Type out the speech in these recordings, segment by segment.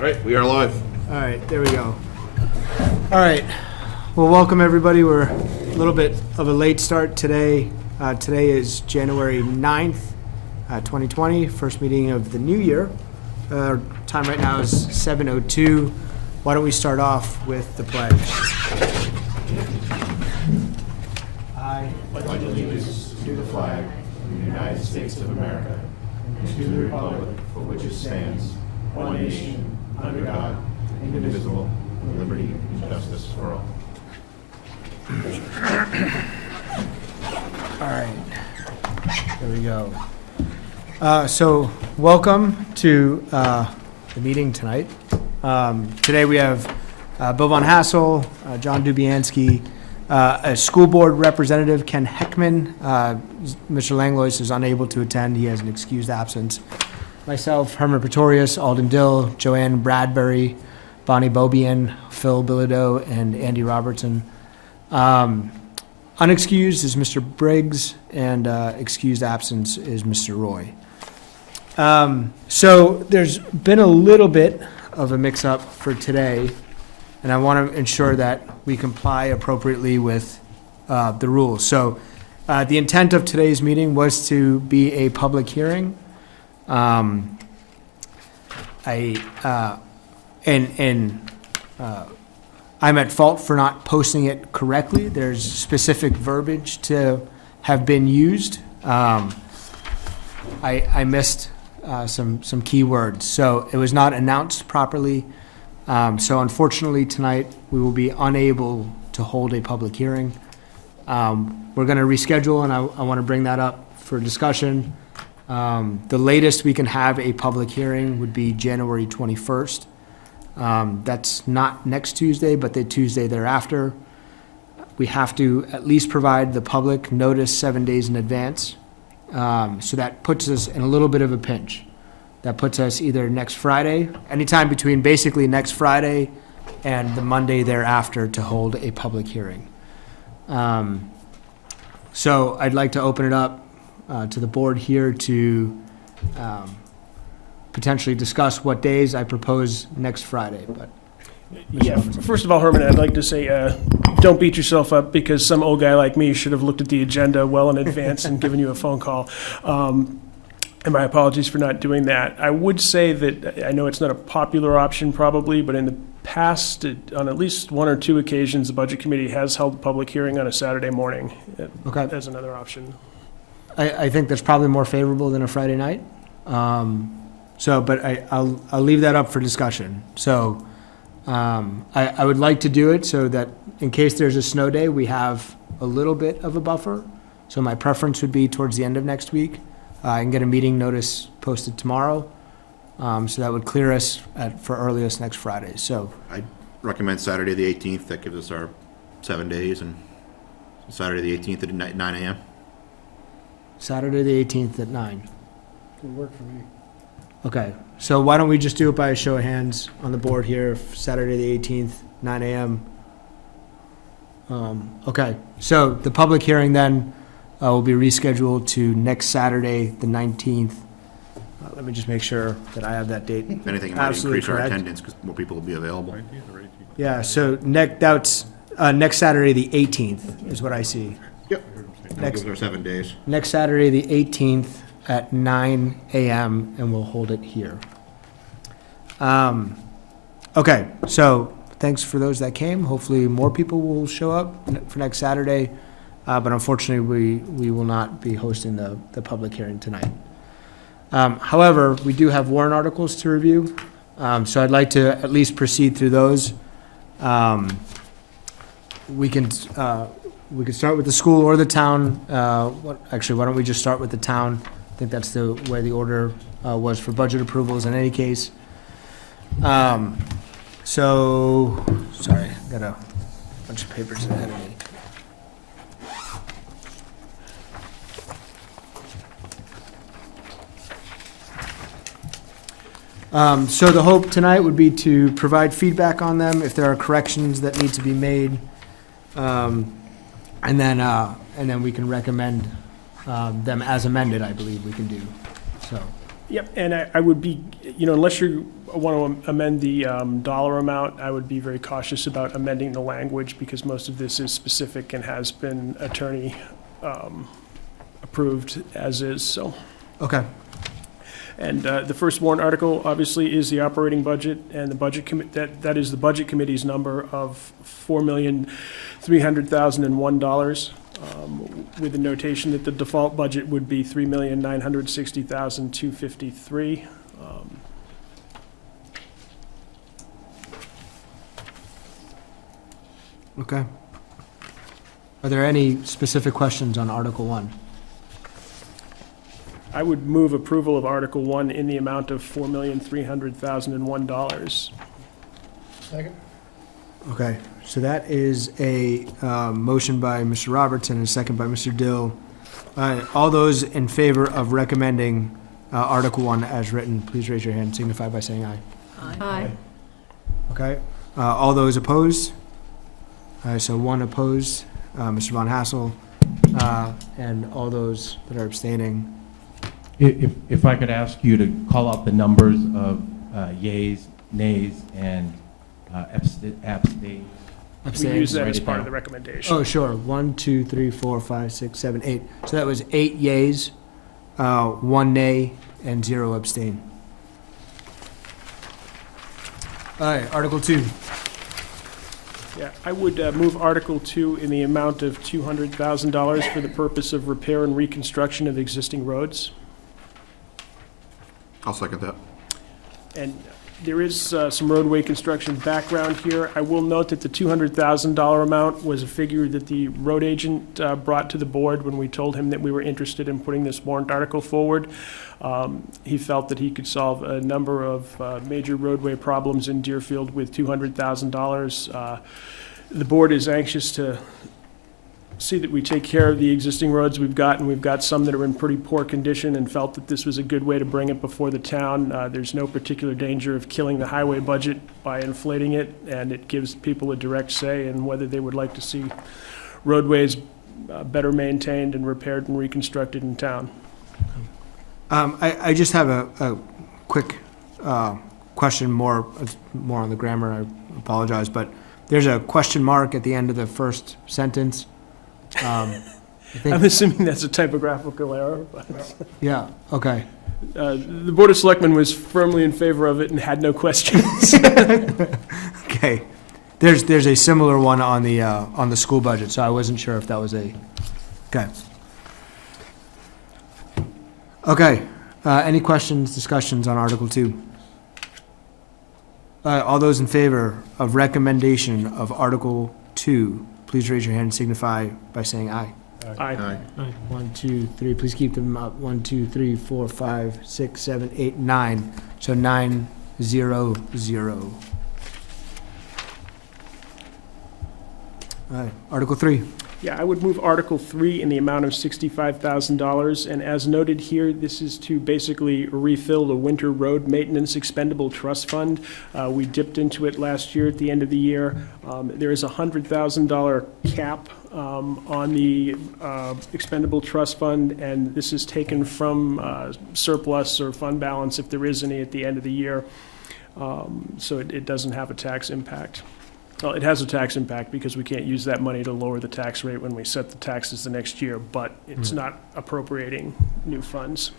All right, we are live. All right, there we go. All right, well, welcome everybody. We're a little bit of a late start today. Today is January 9th, 2020, first meeting of the new year. Time right now is 7:02. Why don't we start off with the pledge? I pledge allegiance to the flag of the United States of America and to the republic for which it stands, one nation, under God, indivisible, with liberty and justice for all. All right, there we go. So welcome to the meeting tonight. Today we have Bill Von Hassel, John Dubianski, a school board representative, Ken Heckman. Mr. Langlois is unable to attend. He has an excused absence. Myself, Herman Pretorius, Alden Dill, Joanne Bradbury, Bonnie Bobian, Phil Bilodeau, and Andy Robertson. Unexcused is Mr. Briggs, and excused absence is Mr. Roy. So there's been a little bit of a mix-up for today, and I want to ensure that we comply appropriately with the rules. So the intent of today's meeting was to be a public hearing. I'm at fault for not posting it correctly. There's specific verbiage to have been used. I missed some key words, so it was not announced properly. So unfortunately tonight we will be unable to hold a public hearing. We're going to reschedule, and I want to bring that up for discussion. The latest we can have a public hearing would be January 21st. That's not next Tuesday, but the Tuesday thereafter. We have to at least provide the public notice 7 days in advance. So that puts us in a little bit of a pinch. That puts us either next Friday, anytime between basically next Friday and the Monday thereafter to hold a public hearing. So I'd like to open it up to the board here to potentially discuss what days. I propose next Friday, but. Yeah, first of all, Herman, I'd like to say, don't beat yourself up because some old guy like me should have looked at the agenda well in advance and given you a phone call. And my apologies for not doing that. I would say that I know it's not a popular option probably, but in the past, on at least one or two occasions, the Budget Committee has held a public hearing on a Saturday morning as another option. I think that's probably more favorable than a Friday night. But I'll leave that up for discussion. So I would like to do it so that in case there's a snow day, we have a little bit of a buffer. So my preference would be towards the end of next week. I can get a meeting notice posted tomorrow. So that would clear us for earliest next Friday. So I recommend Saturday the 18th. That gives us our 7 days, and Saturday the 18th at 9 a.m. Saturday the 18th at 9. Can work for me. Okay, so why don't we just do it by a show of hands on the board here, Saturday the 18th, 9 a.m. Okay, so the public hearing then will be rescheduled to next Saturday, the 19th. Let me just make sure that I have that date. If anything, it might Absolutely increase our correct. attendance because more people will be available. Yeah, so that's next Saturday, the 18th is what I see. Yep. That gives our 7 days. Next Saturday, the 18th at 9 a.m., and we'll hold it here. Okay, so thanks for those that came. Hopefully more people will show up for next Saturday, but unfortunately we will not be hosting the public hearing tonight. However, we do have warrant articles to review, so I'd like to at least proceed through those. We can start with the school or the town. Actually, why don't we just start with the town? I think that's the way the order was for budget approvals in any case. So, sorry, got a bunch of papers ahead of me. So the hope tonight would be to provide feedback on them if there are corrections that need to be made. And then we can recommend them as amended, I believe we can do, so. Yep, and I would be, unless you're want to amend the dollar amount. I would be very cautious about amending the language because most of this is specific and has been attorney approved as is, so. Okay. And the first warrant article, obviously, is the operating budget, and the budget that is the Budget Committee's number of $4,300,001, with the notation that the default budget would be $3,960,253. Okay. Are there any specific questions on Article 1? I would move approval of Article 1 in the amount of $4,300,001. Second? Okay, so that is a motion by Mr. Robertson and a second by Mr. Dill. All those in favor of recommending Article 1 as written, please raise your hand and signify by saying aye. Aye. Okay, all those opposed? So one opposed, Mr. Von Hassel, and all those that are abstaining. If I could ask you to call out the numbers of yays, nays, and abstain. We use that Write as it part down. of the recommendation. Oh, sure, 1, 2, 3, 4, 5, 6, 7, 8. So that was 8 yays, 1 nay, and 0 abstain. All right, Article 2. Yeah, I would move Article 2 in the amount of $200,000 for the purpose of repair and reconstruction of existing roads. I'll second that. And there is some roadway construction background here. I will note that the $200,000 amount was a figure that the road agent brought to the board when we told him that we were interested in putting this warrant article forward. He felt that he could solve a number of major roadway problems in Deerfield with $200,000. The board is anxious to see that we take care of the existing roads we've got, and we've got some that are in pretty poor condition, and felt that this was a good way to bring it before the town. There's no particular danger of killing the highway budget by inflating it, and it gives people a direct say in whether they would like to see roadways better maintained and repaired and reconstructed in town. I just have a quick question, more on the grammar, I apologize, but there's a question mark at the end of the first sentence. I think- I'm assuming that's a typographical error, but Yeah, okay. the Board of Selectmen was firmly in favor of it and had no questions. Okay. There's a similar one on the school budget, so I wasn't sure if that was a, okay. Okay, any questions, discussions on Article 2? All those in favor of recommendation of Article 2, please raise your hand and signify by saying aye. Aye. Aye. 1, 2, 3, please keep them up. 1, 2, 3, 4, 5, 6, 7, 8, 9. So 9, 0, 0. All right, Article 3. Yeah, I would move Article 3 in the amount of $65,000, and as noted here, this is to basically refill the winter road maintenance expendable trust fund. We dipped into it last year at the end of the year. There is a $100,000 cap on the expendable trust fund, and this is taken from surplus or fund balance, if there is any, at the end of the year. So it doesn't have a tax impact. Well, it has a tax impact because we can't use that money to lower the tax rate when we set the taxes the next year, but it's not appropriating new funds.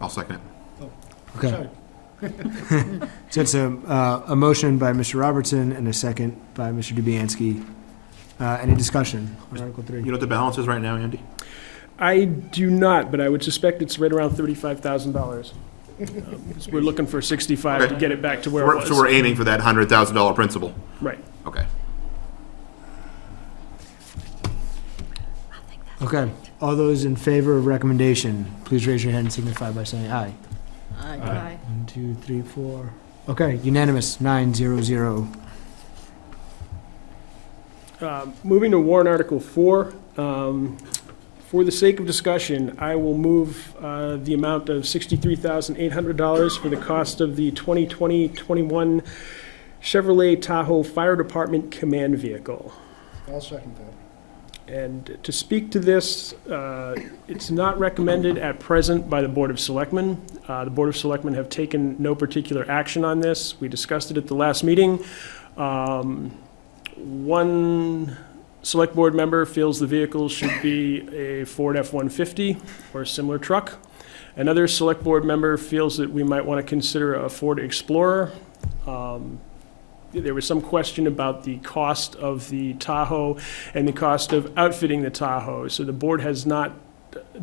I'll second it. Okay. So it's a motion by Mr. Robertson and a second by Mr. Dubianski. Any discussion on Article 3? You know what the balance is right now, Andy? I do not, but I would suspect it's right around $35,000. We're looking for 65 to get it back to where it So we're was. aiming for that $100,000 principal. Right. Okay. Okay, all those in favor of recommendation, please raise your hand and signify by saying aye. Aye. 1, 2, 3, 4. Okay, unanimous, 9, 0, 0. Moving to warrant Article 4, for the sake of discussion, I will move the amount of $63,800 for the cost of the 2020-21 Chevrolet Tahoe Fire Department Command Vehicle. I'll second that. And to speak to this, it's not recommended at present by the Board of Selectmen. The Board of Selectmen have taken no particular action on this. We discussed it at the last meeting. One Select Board member feels the vehicle should be a Ford F-150 or a similar truck. Another Select Board member feels that we might want to consider a Ford Explorer. There was some question about the cost of the Tahoe and the cost of outfitting the Tahoe. So the board has not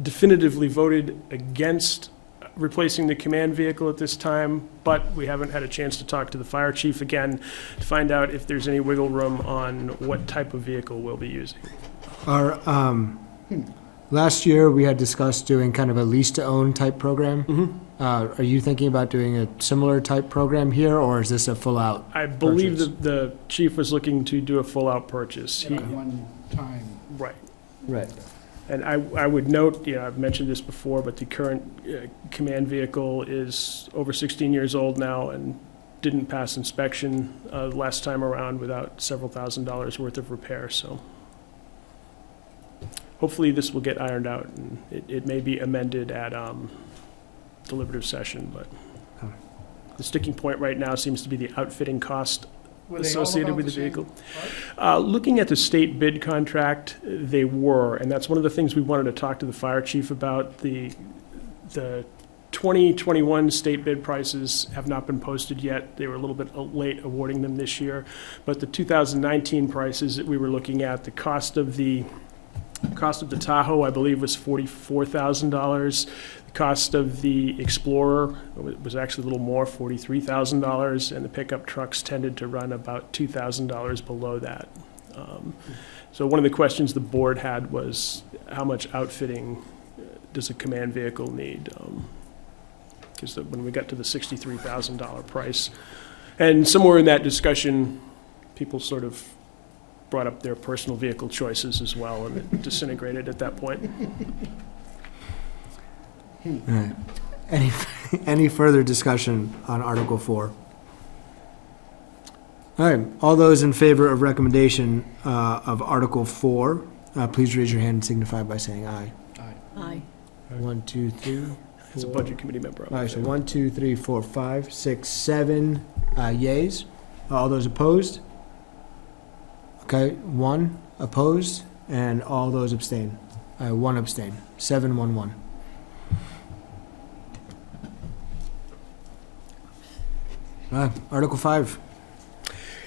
definitively voted against replacing the command vehicle at this time, but we haven't had a chance to talk to the fire chief again to find out if there's any wiggle room on what type of vehicle we'll be using. Our, last year, we had discussed doing kind of a lease-to-own type program. Are you thinking about doing a similar type program here, or is this a full-out? I believe Purchase. that the chief was looking to do a full-out purchase. He- One time. Right. Right. And I would note, I've mentioned this before, but the current command vehicle is over 16 years old now and didn't pass inspection last time around without several $1,000s worth of repair, so. Hopefully this will get ironed out, and it may be amended at deliberative session, but Okay. the sticking point right now seems to be the outfitting cost Were they all associated about with the same vehicle. price? Looking at the state bid contract, they were, and that's one of the things we wanted to talk to the fire chief about. The 2021 state bid prices have not been posted yet. They were a little bit late awarding them this year. But the 2019 prices that we were looking at, the cost of the Tahoe, I believe, was $44,000. The cost of the Explorer was actually a little more, $43,000, and the pickup trucks tended to run about $2,000 below that. So one of the questions the board had was, how much outfitting does a command vehicle need? Because when we got to the $63,000 price, and somewhere in that discussion, people sort of brought up their personal vehicle choices as well, and it disintegrated at that point. All right. Any further discussion on Article 4? All right, all those in favor of recommendation of Article 4, please raise your hand and signify by saying aye. Aye. 1, 2, 3. As a budget committee member. All right, so 1, 2, 3, 4, 5, 6, 7 yays. All those opposed? Okay, 1 opposed, and all those abstain. 1 abstain. 7, 1, 1. Article 5.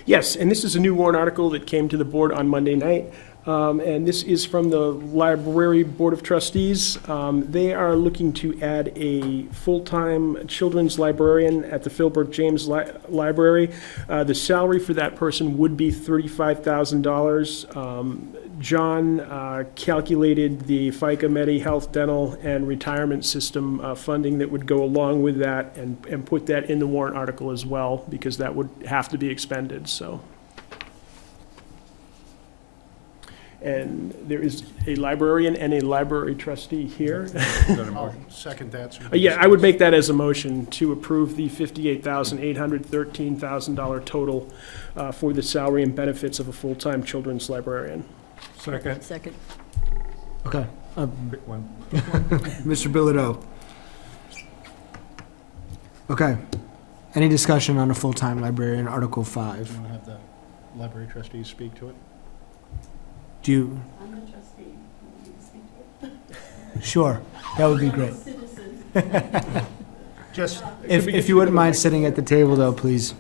Yes, and this is a new warrant article that came to the board on Monday night. And this is from the Library Board of Trustees. They are looking to add a full-time children's librarian at the Philbrook James Library. The salary for that person would be $35,000. John calculated the FICA, Medi, Health, Dental, and Retirement System funding that would go along with that, and put that in the warrant article as well, because that would have to be expended, so. And there is a librarian and a library trustee here. I'll second that. so we can Yeah, I would discuss. make that as a motion to approve the $58,813,000 total for the salary and benefits of a full-time children's librarian. Second. Second. Okay. Pick one. Mr. Bilodeau. Okay. Any discussion on a full-time librarian, Article 5? You want to have the library trustees speak to it? Do you? I'm the trustee. You can speak to it. Sure, that would be great. Citizen. Just, If you wouldn't mind sitting at the table, though, please.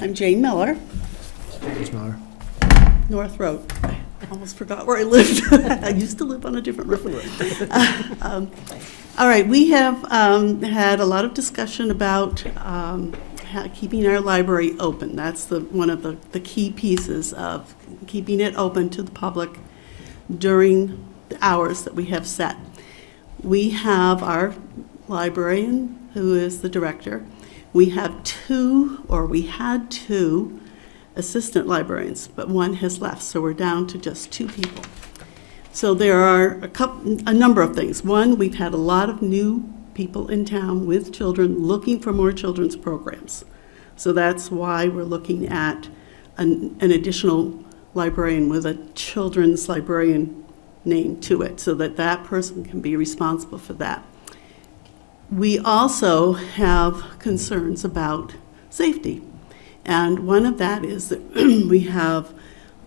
I'm Jane Miller, Ms. Miller. North Road. I almost forgot where I lived. I used to live on a different road. All right, we have had a lot of discussion about keeping our library open. That's one of the key pieces of keeping it open to the public during the hours that we have set. We have our librarian, who is the director. We had two assistant librarians, but one has left, so we're down to just 2 people. So there are a number of things. One, we've had a lot of new people in town with children looking for more children's programs. So that's why we're looking at an additional librarian with a children's librarian name to it, so that that person can be responsible for that. We also have concerns about safety. And one of that is that we have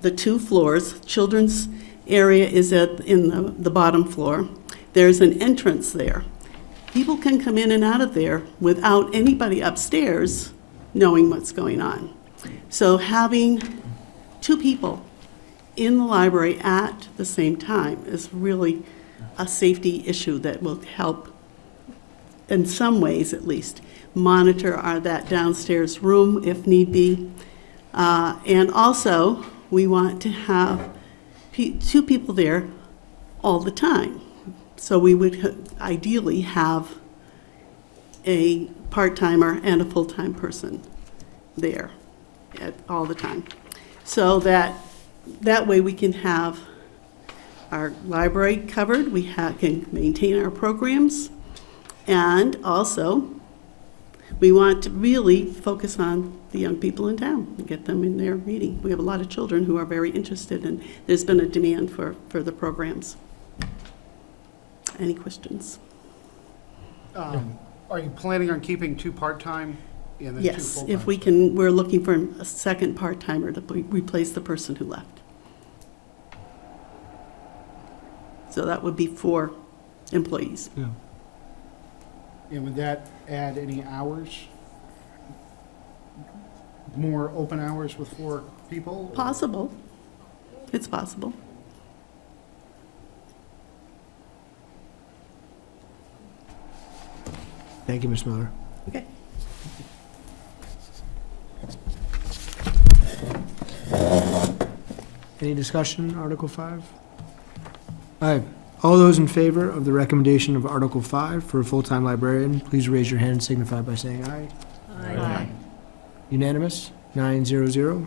the 2 floors. Children's area is in the bottom floor. There's an entrance there. People can come in and out of there without anybody upstairs knowing what's going on. So having 2 people in the library at the same time is really a safety issue that will help, in some ways at least, monitor that downstairs room if need be. And also, we want to have 2 people there all the time. So we would ideally have a part-timer and a full-time person there all the time. So that way we can have our library covered, we can maintain our programs, and also we want to really focus on the young people in town and get them in there reading. We have a lot of children who are very interested, and there's been a demand for the programs. Any questions? Are you planning on keeping 2 part-time and then 2 Yes, full-time? if we can, we're looking for a second part-timer to replace the person who left. So that would be 4 employees. And would that add any hours? More open hours with 4 people? or- Possible. It's possible. Thank you, Ms. Miller. Okay. Any discussion, Article 5? All right, all those in favor of the recommendation of Article 5 for a full-time librarian, please raise your hand and signify by saying aye. Aye. Unanimous, 900.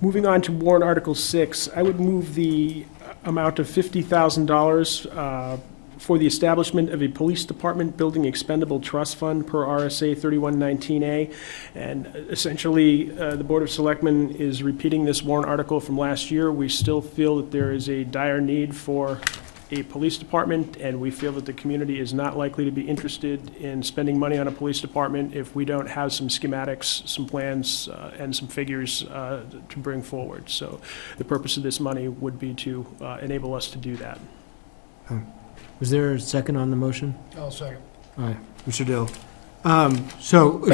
Moving on to warrant Article 6, I would move the amount of $50,000 for the establishment of a police department building expendable trust fund per RSA 3119A. And essentially, the Board of Selectmen is repeating this warrant article from last year. We still feel that there is a dire need for a police department, and we feel that the community is not likely to be interested in spending money on a police department if we don't have some schematics, some plans, and some figures to bring forward. So the purpose of this money would be to enable us to do that. Was there a second on the motion? I'll second. All right, Mr. Dill. So,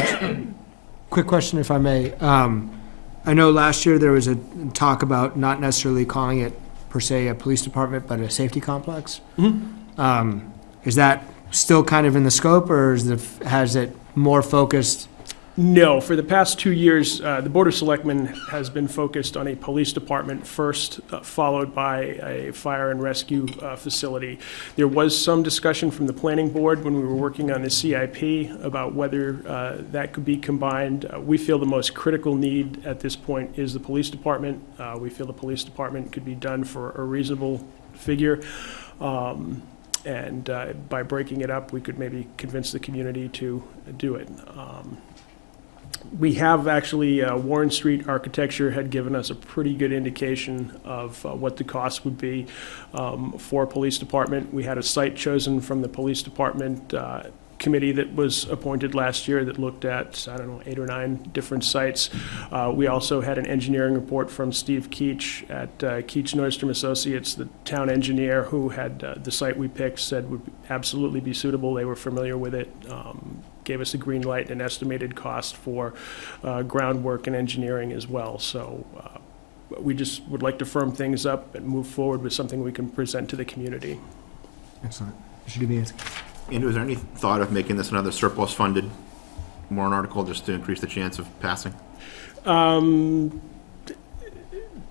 quick question if I may. I know last year there was a talk about not necessarily calling it per se a police department, but a safety complex. Is that still kind of in the scope, or has it more focused? No, for the past 2 years, the Board of Selectmen has been focused on a police department first, followed by a fire and rescue facility. There was some discussion from the planning board when we were working on the CIP about whether that could be combined. We feel the most critical need at this point is the police department. We feel the police department could be done for a reasonable figure. And by breaking it up, we could maybe convince the community to do it. We have actually, Warren Street Architecture had given us a pretty good indication of what the cost would be for a police department. We had a site chosen from the police department committee that was appointed last year that looked at, 8 or 9 different sites. We also had an engineering report from Steve Keach at Keach Nordstrom Associates, the town engineer who had the site we picked, said would absolutely be suitable. They were familiar with it. Gave us a green light and estimated cost for groundwork and engineering as well. So we just would like to firm things up and move forward with something we can present to the community. Excellent. Mr. Dubinsky. Andrew, is there any thought of making this another surplus-funded warrant article just to increase the chance of passing?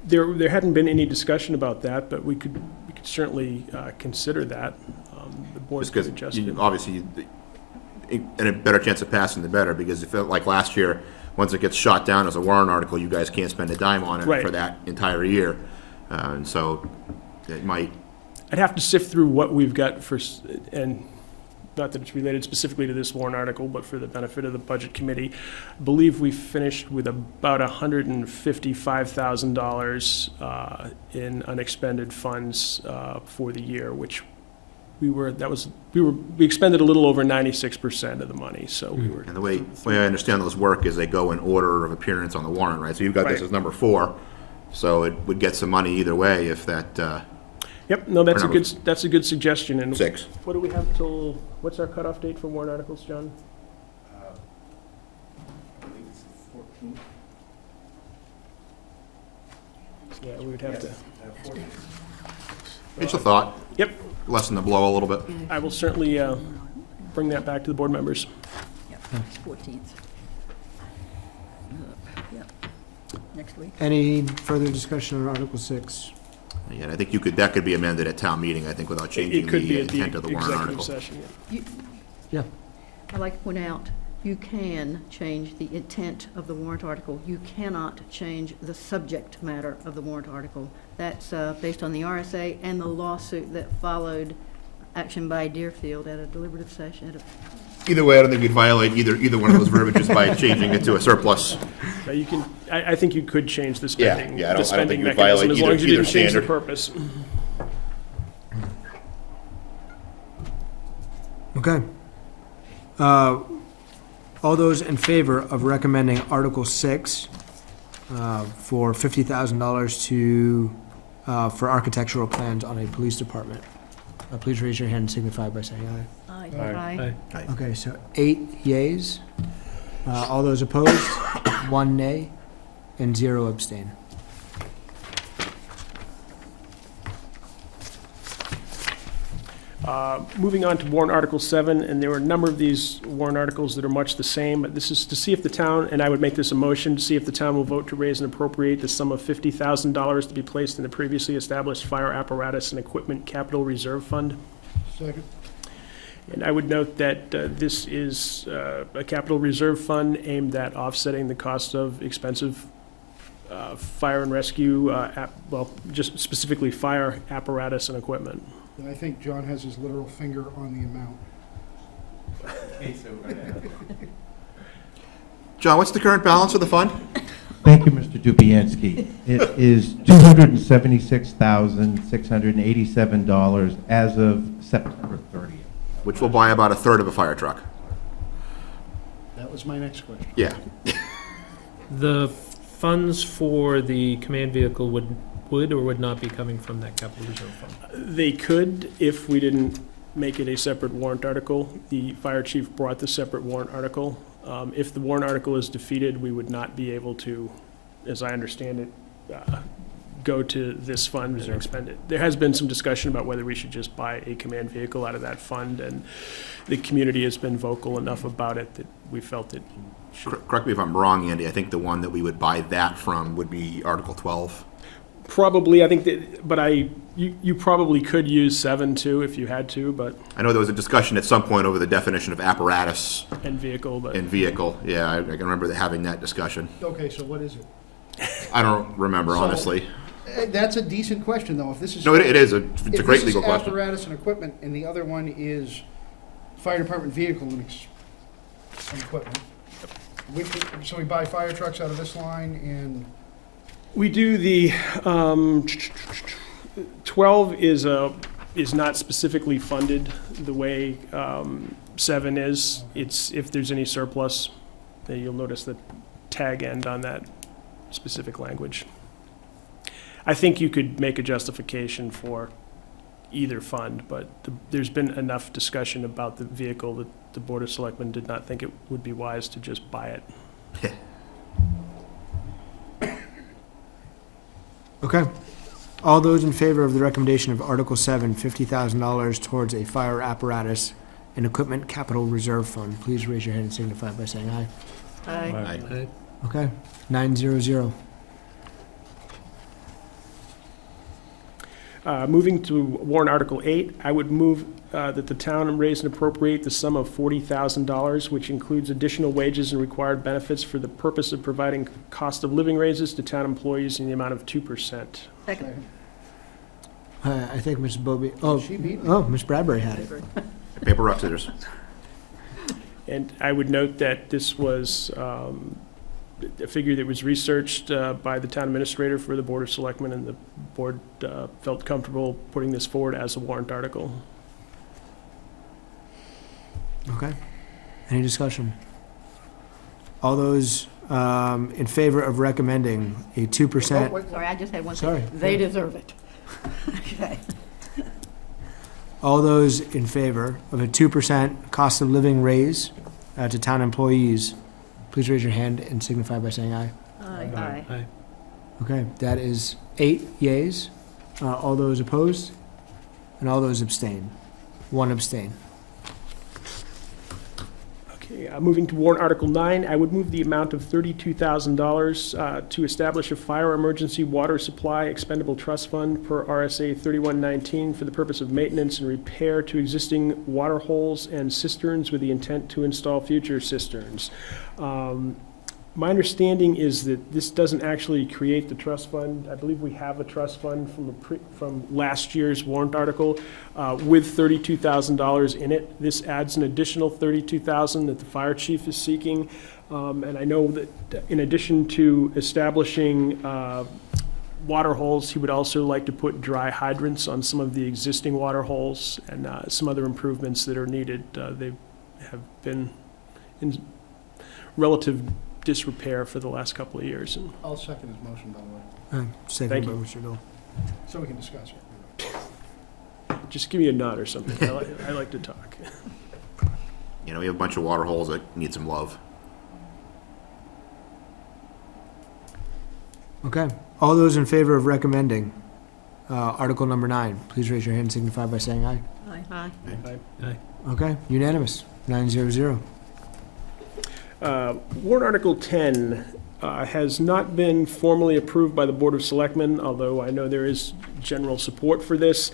There hadn't been any discussion about that, but we could certainly consider that. The board Just could because, adjust it. obviously, and a better chance of passing, the better, because if, like last year, once it gets shot down as a warrant article, you guys can't spend a dime on it Right. for that entire year. And so it might I'd have to sift through what we've got for, and not that it's related specifically to this warrant article, but for the benefit of the Budget Committee. I believe we finished with about $155,000 in unexpended funds for the year, which we expended a little over 96% of the money, so we were. And the way I understand those work is they go in order of appearance on the warrant, right? So you've got this Right. as number 4, so it would get some money either way if that, Yep, no, that's a Number- good, that's a good suggestion, and 6. what do we have till, what's our cutoff date for warrant articles, John? Yeah, we would have to, It's a thought. Yep. Lessen the blow a little bit. I will certainly bring that back to the board members. Yep, it's 14th. Yep, next week. Any further discussion on Article 6? Yeah, I think that could be amended at town meeting, I think, without changing It could be the at the intent of the warrant executive article. session, yeah. I'd like to point out, you can change the intent of the warrant article. You cannot change the subject matter of the warrant article. That's based on the RSA and the lawsuit that followed action by Deerfield at a deliberative session. Either way, I don't think we'd violate either one of those verbiages by changing it to a surplus. You can, I think you could change the Yeah, spending, yeah, I the don't think spending you'd mechanism, violate as long as you either didn't change the standard. purpose. Okay. All those in favor of recommending Article 6 for $50,000 to, for architectural plans on a police department? Please raise your hand and signify by saying aye. Aye. Okay, so 8 yeas. All those opposed, 1 nay, and 0 abstain. Moving on to warrant Article 7, and there were a number of these warrant articles that are much the same, but this is to see if the town, and I would make this a motion, to see if the town will vote to raise and appropriate the sum of $50,000 to be placed in the previously established fire apparatus and equipment capital reserve fund. Second. And I would note that this is a capital reserve fund aimed at offsetting the cost of expensive fire and rescue, just specifically fire apparatus and equipment. And I think John has his literal finger on the amount. John, what's the current balance of the fund? Thank you, Mr. Dubianski. It is $276,687 as of September 30th. Which will buy about a third of a fire truck. That was my next question. Yeah. The funds for the command vehicle would or would not be coming from that capital reserve fund? They could, if we didn't make it a separate warrant article. The fire chief brought the separate warrant article. If the warrant article is defeated, we would not be able to, as I understand it, go to this fund and expend it. There has been some discussion about whether we should just buy a command vehicle out of that fund, and the community has been vocal enough about it that we felt it should. Correct me if I'm wrong, Andy, I think the one that we would buy that from would be Article 12. Probably, I think that, but you probably could use 7 too if you had to, but, I know there was a discussion at some point over the definition of apparatus and vehicle, but. and vehicle. Yeah, I can remember having that discussion. Okay, so what is it? I don't remember, So- honestly. That's a decent question, though. If this is. No, it is. It's a great legal If this is question. apparatus and equipment, and the other one is fire department vehicle and equipment, so we buy fire trucks out of this line, and We do the, 12 is not specifically funded the way 7 is. It's, if there's any surplus, then you'll notice the tag end on that specific language. I think you could make a justification for either fund, but there's been enough discussion about the vehicle that the Board of Selectmen did not think it would be wise to just buy it. Okay. All those in favor of the recommendation of Article 7, $50,000 towards a fire apparatus and equipment capital reserve fund, please raise your hand and signify by saying aye. Aye. Aye. Okay, 900. Moving to warrant Article 8, I would move that the town raise and appropriate the sum of $40,000, which includes additional wages and required benefits for the purpose of providing cost of living raises to town employees in the amount of 2%. Second. I think Ms. Bobby, oh, She beat me. oh, Ms. Bradbury had it. Paper, rock, scissors. And I would note that this was a figure that was researched by the town administrator for the Board of Selectmen, and the board felt comfortable putting this forward as a warrant article. Okay. Any discussion? All those in favor of recommending a 2%? Oh, wait, Sorry, I just had one Sorry. thing. They deserve it. Okay. All those in favor of a 2% cost of living raise to town employees, please raise your hand and signify by saying aye. Aye. Aye. Okay, that is 8 yeas. All those opposed? And all those abstain? 1 abstain. Okay, moving to warrant Article 9, I would move the amount of $32,000 to establish a fire emergency water supply expendable trust fund per RSA 3119 for the purpose of maintenance and repair to existing water holes and cisterns with the intent to install future cisterns. My understanding is that this doesn't actually create the trust fund. I believe we have a trust fund from last year's warrant article with $32,000 in it. This adds an additional $32,000 that the fire chief is seeking. And I know that in addition to establishing water holes, he would also like to put dry hydrants on some of the existing water holes and some other improvements that are needed. They have been in relative disrepair for the last couple of years. And I'll second his motion, by the way, Second Thank by you. Mr. Dole. so we can discuss it. just give me a nod or something. I like to talk. You know, we have a bunch of water holes that need some love. Okay, all those in favor of recommending Article number 9, please raise your hand and signify by saying aye. Aye. Okay, unanimous, 900. Warrant Article 10 has not been formally approved by the Board of Selectmen, although I know there is general support for this.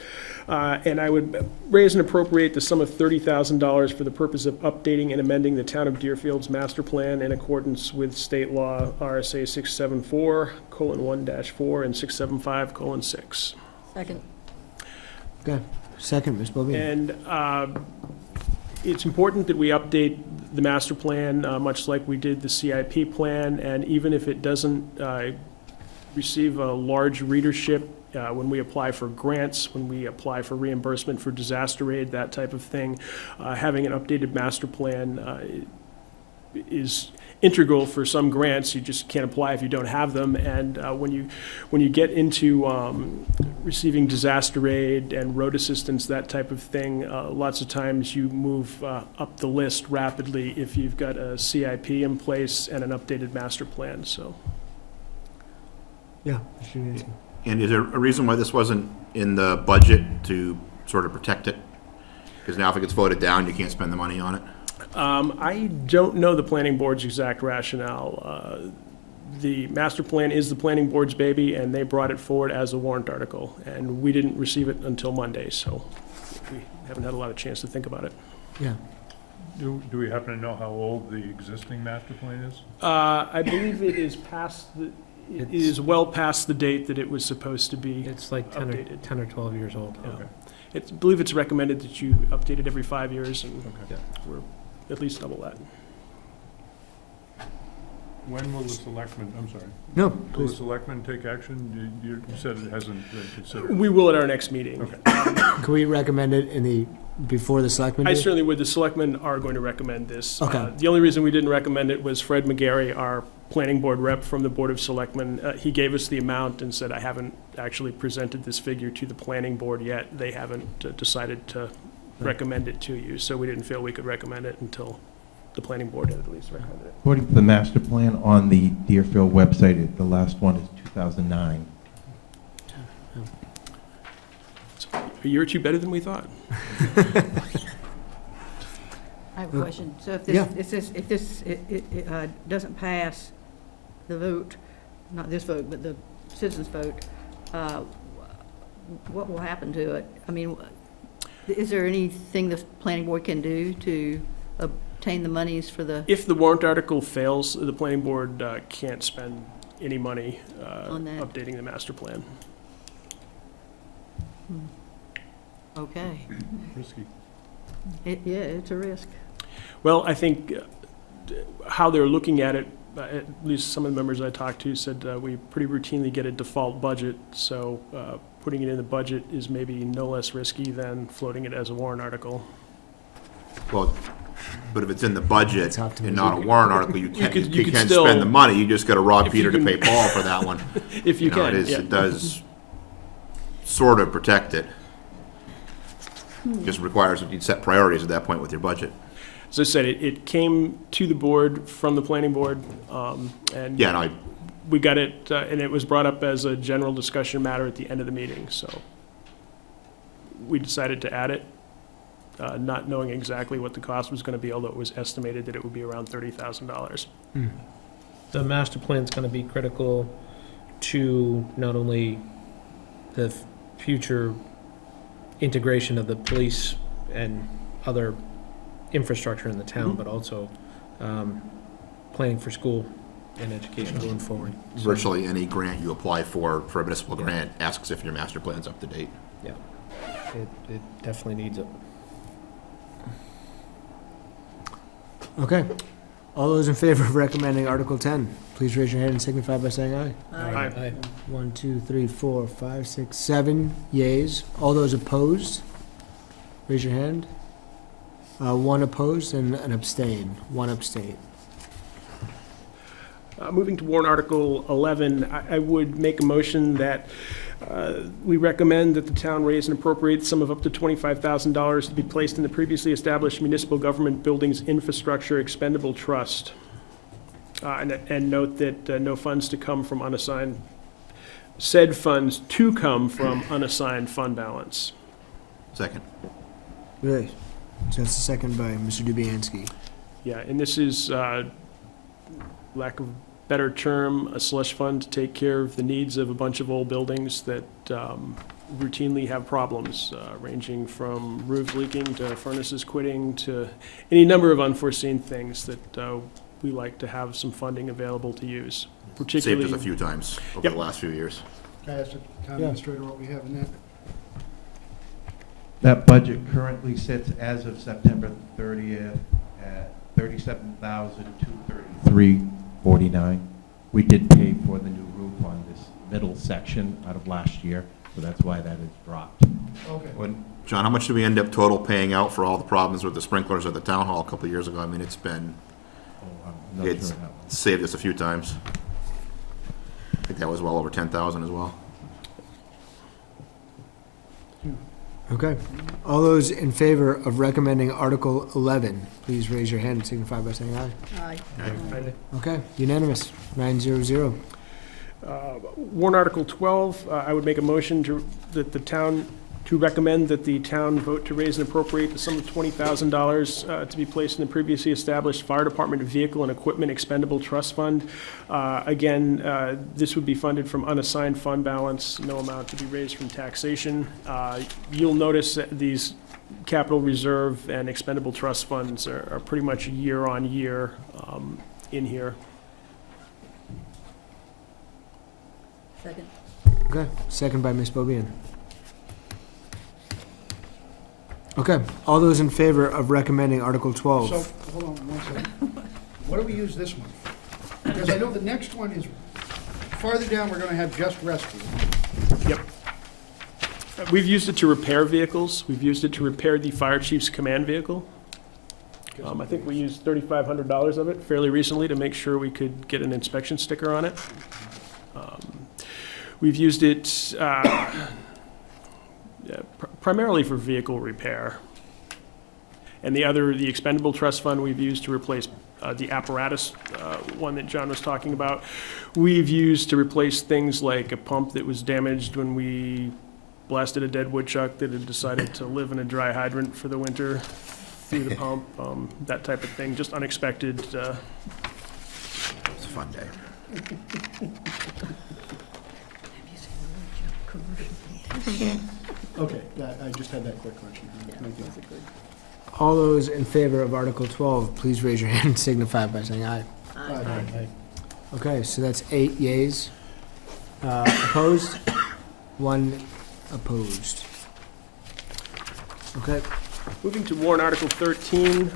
And I would raise and appropriate the sum of $30,000 for the purpose of updating and amending the Town of Deerfield's master plan in accordance with state law RSA 674:1-4 and 675:6. Second. Second, Ms. Bobby. And it's important that we update the master plan, much like we did the CIP plan, and even if it doesn't receive a large readership, when we apply for grants, when we apply for reimbursement for disaster aid, that type of thing, having an updated master plan is integral for some grants. You just can't apply if you don't have them. And when you get into receiving disaster aid and road assistance, that type of thing, lots of times you move up the list rapidly if you've got a CIP in place and an updated master plan. So Yeah, Mr. Yancey. And is there a reason why this wasn't in the budget to sort of protect it? Because now if it gets voted down, you can't spend the money on it. I don't know the planning board's exact rationale. The master plan is the planning board's baby, and they brought it forward as a warrant article, and we didn't receive it until Monday, so we haven't had a lot of chance to think about it. Yeah. Do we happen to know how old the existing master plan is? I believe it is it is well past the date that it was supposed to be. It's like 10 Updated. or 12 years old. Yeah. Okay. I believe it's recommended that you update it every 5 years, and Okay. we're at least double that. When will the selectmen, I'm sorry, No, will the please. selectmen take action? You said it hasn't been considered. We will at our next meeting. Okay. Can we recommend it before the selectmen I do? certainly would. The selectmen are going to recommend this. Okay. The only reason we didn't recommend it was Fred McGarry, our planning board rep from the Board of Selectmen. He gave us the amount and said, I haven't actually presented this figure to the planning board yet. They haven't decided to recommend it to you, so we didn't feel we could recommend it until the planning board had at least recommended it. According to the master plan on the Deerfield website, the last one is 2009. So a year or two better than we thought. I have a question. So if Yeah. this doesn't pass the vote, not this vote, but the citizens' vote, what will happen to it? I mean, is there anything the planning board can do to obtain the monies for the, If the warrant article fails, the planning board can't spend any money On that. updating the master plan. Okay. Risky. Yeah, it's a risk. Well, I think how they're looking at it, at least some of the members I talked to said we pretty routinely get a default budget, so putting it in the budget is maybe no less risky than floating it as a warrant article. Well, but if it's in the budget It's tough to and not a warrant article, you can, you you could can still- spend the money, you just gotta rob If you Peter to can- pay Paul for that one. If you know, can, it is, yeah. it does sort of protect it. Just requires that you set priorities at that point with your budget. As I said, it came to the board from the planning board, and Yeah, and we got it, and it was brought up as a general discussion matter at the end of the meeting, so we decided to add it, not knowing exactly what the cost was gonna be, although it was estimated that it would be around $30,000. The master plan's gonna be critical to not only the future integration of the police and other infrastructure in the town, but also planning for school and education going forward. So, virtually any grant you apply for a municipal grant asks if your master plan's up to date. It definitely needs it. Okay. All those in favor of recommending Article 10, please raise your hand and signify by saying aye. Aye. 1, 2, 3, 4, 5, 6, 7 yeas. All those opposed, raise your hand. 1 opposed and an abstain. 1 abstain. Moving to warrant Article 11, I would make a motion that we recommend that the town raise and appropriate the sum of up to $25,000 to be placed in the previously established municipal government buildings infrastructure expendable trust. And note that no funds to come from unassigned, said funds to come from unassigned fund balance. Second. Right. So that's the second by Mr. Dubianski. Yeah, and this is, lack of better term, a slush fund to take care of the needs of a bunch of old buildings that routinely have problems, ranging from roofs leaking to furnaces quitting to any number of unforeseen things that we like to have some funding available to use, Saved particularly. us a few times over Yep. the last few years. Can I ask the town Yeah. administrator what we have in that? That budget currently sits as of September 30th at $37,233.49. We did pay for the new roof on this middle section out of last year, so that's why that has dropped. Okay. John, how much did we end up total paying out for all the problems with the sprinklers at the town hall a couple of years ago? I mean, it's been, Oh, I'm not It's- sure how. saved us a few times. I think that was well over 10,000 as well. Okay. All those in favor of recommending Article 11, please raise your hand and signify by saying aye. Aye. Okay, unanimous, 900. Warrant Article 12, I would make a motion that the town, to recommend that the town vote to raise and appropriate the sum of $20,000 to be placed in the previously established Fire Department Vehicle and Equipment Expendable Trust Fund. Again, this would be funded from unassigned fund balance, no amount to be raised from taxation. You'll notice that these capital reserve and expendable trust funds are pretty much year on year in here. Second. Okay, second by Ms. Bobian. Okay, all those in favor of recommending Article 12? So, hold on one second. What do we use this one for? Because I know the next one is, farther down, we're gonna have just rescue. Yep. We've used it to repair vehicles. We've used it to repair the fire chief's command vehicle. I think we used $3,500 of it fairly recently to make sure we could get an inspection sticker on it. We've used it primarily for vehicle repair. And the expendable trust fund we've used to replace the apparatus, one that John was talking about. We've used to replace things like a pump that was damaged when we blasted a dead woodchuck that had decided to live in a dry hydrant for the winter through the pump, that type of thing, just unexpected. It's a fun day. Okay, I just had that quick question. Thank you. All those in favor of Article 12, please raise your hand and signify by saying aye. Aye. Okay, so that's 8 yeas. Opposed? 1 opposed. Okay, Moving to warrant Article 13,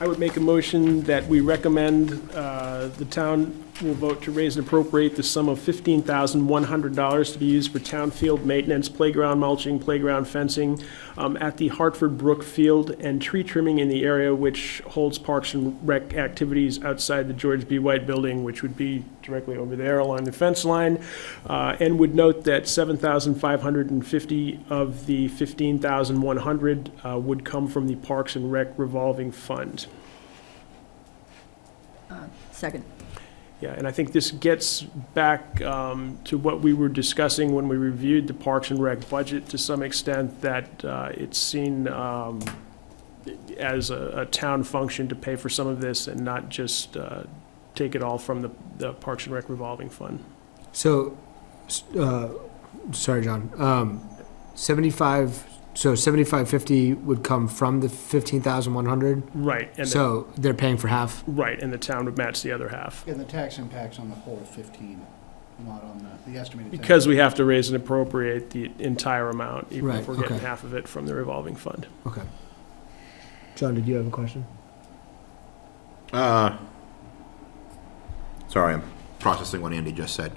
I would make a motion that we recommend the town will vote to raise and appropriate the sum of $15,100 to be used for town field maintenance, playground mulching, playground fencing at the Hartford Brook Field, and tree trimming in the area which holds Parks and Rec activities outside the George B. White Building, which would be directly over there along the fence line, and would note that $7,550 of the $15,100 would come from the Parks and Rec revolving fund. Second. Yeah, and I think this gets back to what we were discussing when we reviewed the Parks and Rec budget to some extent, that it's seen as a town function to pay for some of this and not just take it all from the Parks and Rec revolving fund. so, sorry, John, 7550 would come from the 15,100? Right, and So they're paying for half? right, and the town would match the other half. And the tax impact's on the whole 15, not on the estimated. tax. Because we have to raise and appropriate the entire amount, even if Right, we're getting okay. half of it from the revolving fund. Okay. John, did you have a question? Sorry, I'm processing what Andy just said.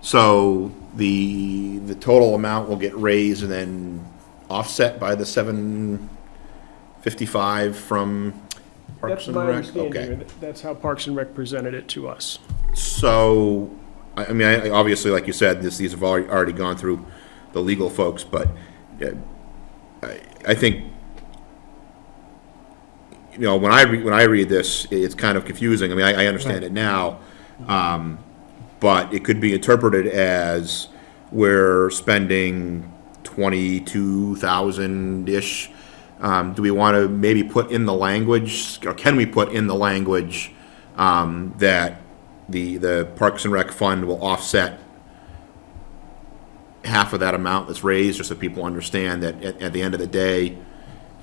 So the total amount will get raised and then offset by the 755 from Parks That's and my Rec? understanding, Okay. and that's how Parks and Rec presented it to us. So, I mean, obviously, like you said, these have already gone through the legal folks, but I think, you know, when I read this, it's kind of confusing. I mean, I understand it now, but it could be interpreted as we're spending 22,000-ish. Do we want to maybe put in the language, or can we put in the language that the Parks and Rec fund will offset half of that amount that's raised, just so people understand that at the end of the day,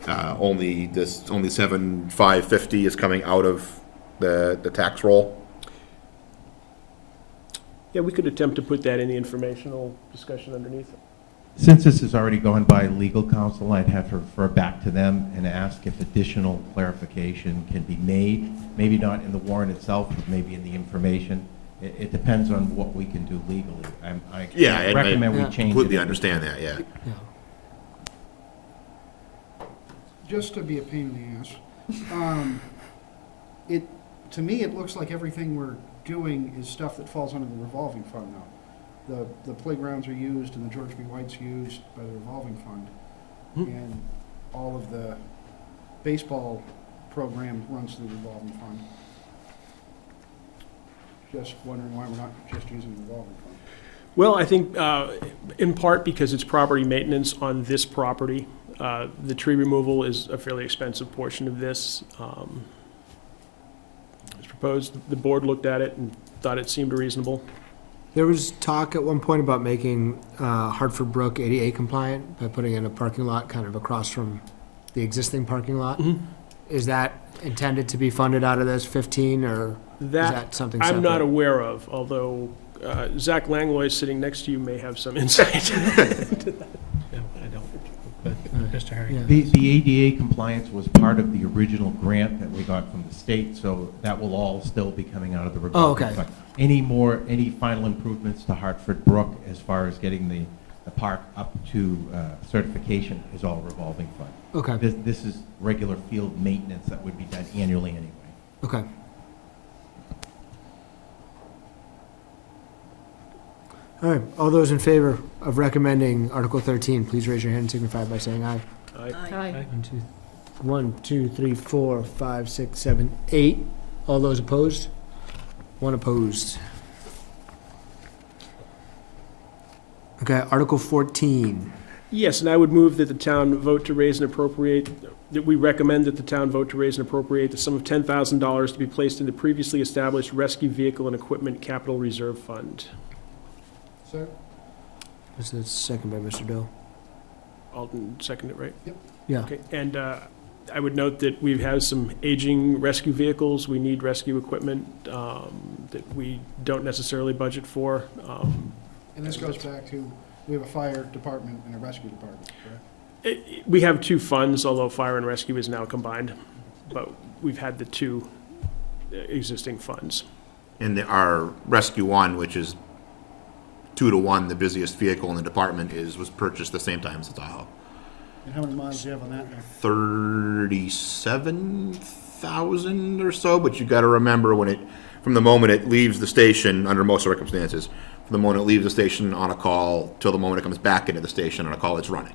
only 7,550 is coming out of the tax roll? Yeah, we could attempt to put that in the informational discussion underneath it. Since this is already going by legal counsel, I'd have to refer back to them and ask if additional clarification can be made, maybe not in the warrant itself, but maybe in the information. It depends on what we can do legally. I recommend we Yeah. change it. Completely understand that, yeah. Yeah. Just to be a pain in the ass, to me, it looks like everything we're doing is stuff that falls under the revolving fund now. The playgrounds are used and the George B. White's used by the revolving fund. And all of the baseball program runs through the revolving fund. Just wondering why we're not just using the revolving fund. Well, I think in part because it's property maintenance on this property. The tree removal is a fairly expensive portion of this. As proposed, the board looked at it and thought it seemed reasonable. There was talk at one point about making Hartford Brook ADA compliant by putting in a parking lot kind of across from the existing parking lot. Is that intended to be funded out of this 15, or is that something separate? I'm not aware of, although Zach Langlois sitting next to you may have some insight. No, I don't, but Mr. Harry. Yeah. The ADA compliance was part of the original grant that we got from the state, so that will all still be coming out of the revolving okay. fund. Any final improvements to Hartford Brook as far as getting the park up to certification is all revolving fund. Okay, This is regular field maintenance that would be done annually anyway. okay. All right, all those in favor of recommending Article 13, please raise your hand and signify by saying aye. Aye. 1, 2, 3, 4, 5, 6, 7, 8. All those opposed? 1 opposed. Okay, Article 14. Yes, and I would move that the town vote to raise and appropriate, that we recommend that the town vote to raise and appropriate the sum of $10,000 to be placed in the previously established rescue vehicle and equipment capital reserve fund. So, This is second by Mr. Dill. Alden seconded it, right? Yeah, Okay, and I would note that we have some aging rescue vehicles. We need rescue equipment that we don't necessarily budget for. and this goes back to, we have a fire department and a rescue department, correct? We have two funds, although fire and rescue is now combined, but we've had the two existing funds. And our Rescue One, which is 2-to-1, the busiest vehicle in the department, was purchased the same time as the Tahoe. And how many miles do you have on that now? 37,000 or so, but you gotta remember from the moment it leaves the station, under most circumstances, from the moment it leaves the station on a call till the moment it comes back into the station on a call, it's running.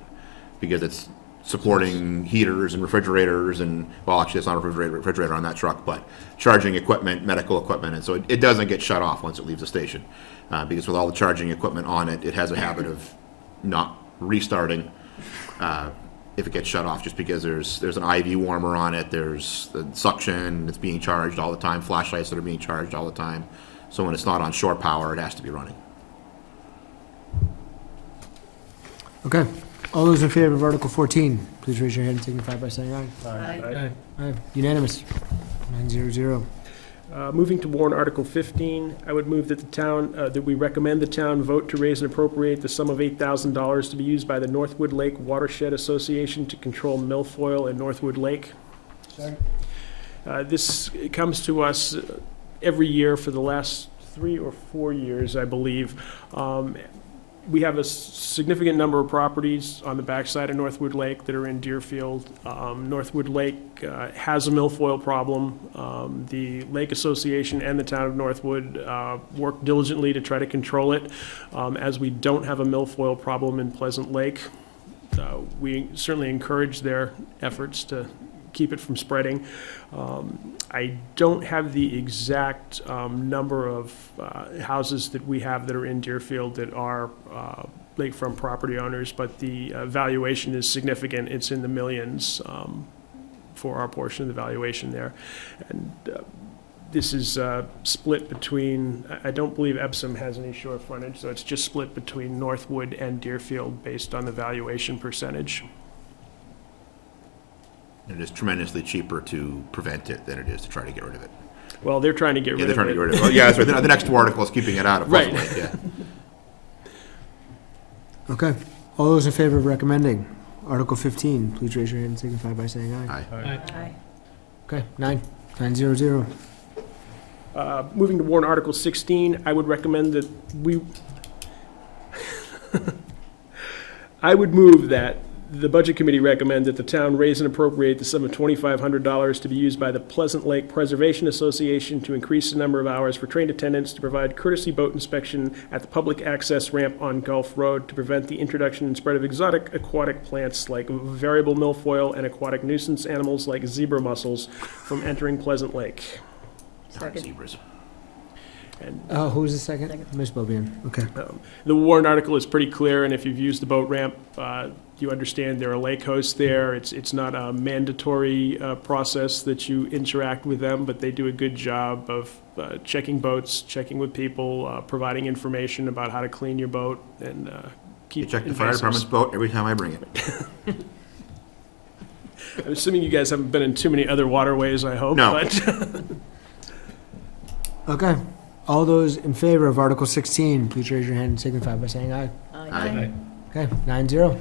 Because it's supporting heaters and refrigerators and, well, actually, it's not a refrigerator on that truck, but charging equipment, medical equipment, and so it doesn't get shut off once it leaves the station. Because with all the charging equipment on it, it has a habit of not restarting if it gets shut off, just because there's an IV warmer on it, there's the suction that's being charged all the time, flashlights that are being charged all the time. So when it's not on shore power, it has to be running. Okay. All those in favor of Article 14, please raise your hand and signify by saying aye. Aye. Aye. Unanimous. 900. Moving to warrant Article 15, I would move that the town, that we recommend the town vote to raise and appropriate the sum of $8,000 to be used by the Northwood Lake Watershed Association to control milfoil in Northwood Lake. Second. This comes to us every year for the last 3 or 4 years, I believe. We have a significant number of properties on the backside of Northwood Lake that are in Deerfield. Northwood Lake has a milfoil problem. The Lake Association and the town of Northwood work diligently to try to control it. As we don't have a milfoil problem in Pleasant Lake, we certainly encourage their efforts to keep it from spreading. I don't have the exact number of houses that we have that are in Deerfield that are lakefront property owners, but the valuation is significant. It's in the millions for our portion of the valuation there. And this is split between, I don't believe Epsom has any shore frontage, so it's just split between Northwood and Deerfield based on the valuation percentage. And it is tremendously cheaper to prevent it than it is to try to get rid of it. Well, they're trying to get Yeah, rid they're of trying to it. get rid of it. Oh, yeah, that's right. The next article is keeping it out of Pleasant Right. Lake, yeah. Okay. All those in favor of recommending Article 15, please raise your hand and signify by saying aye. Aye. Okay, 900. Moving to warrant Article 16, I would recommend that I would move that the Budget Committee recommend that the town raise and appropriate the sum of $2,500 to be used by the Pleasant Lake Preservation Association to increase the number of hours for trained attendants to provide courtesy boat inspection at the public access ramp on Gulf Road to prevent the introduction and spread of exotic aquatic plants like variable milfoil and aquatic nuisance animals like zebra mussels from entering Pleasant Lake. Darn zebras. And Who was the second? Ms. Bobian. Okay. the warrant article is pretty clear, and if you've used the boat ramp, you understand there are lake hosts there. It's not a mandatory process that you interact with them, but they do a good job of checking boats, checking with people, providing information about how to clean your boat, and keep You check the fire invasives. department's boat every time I bring it. I'm assuming you guys haven't been in too many other waterways, I hope. No. But Okay. All those in favor of Article 16, please raise your hand and signify by saying aye. Aye. Okay, 9-0.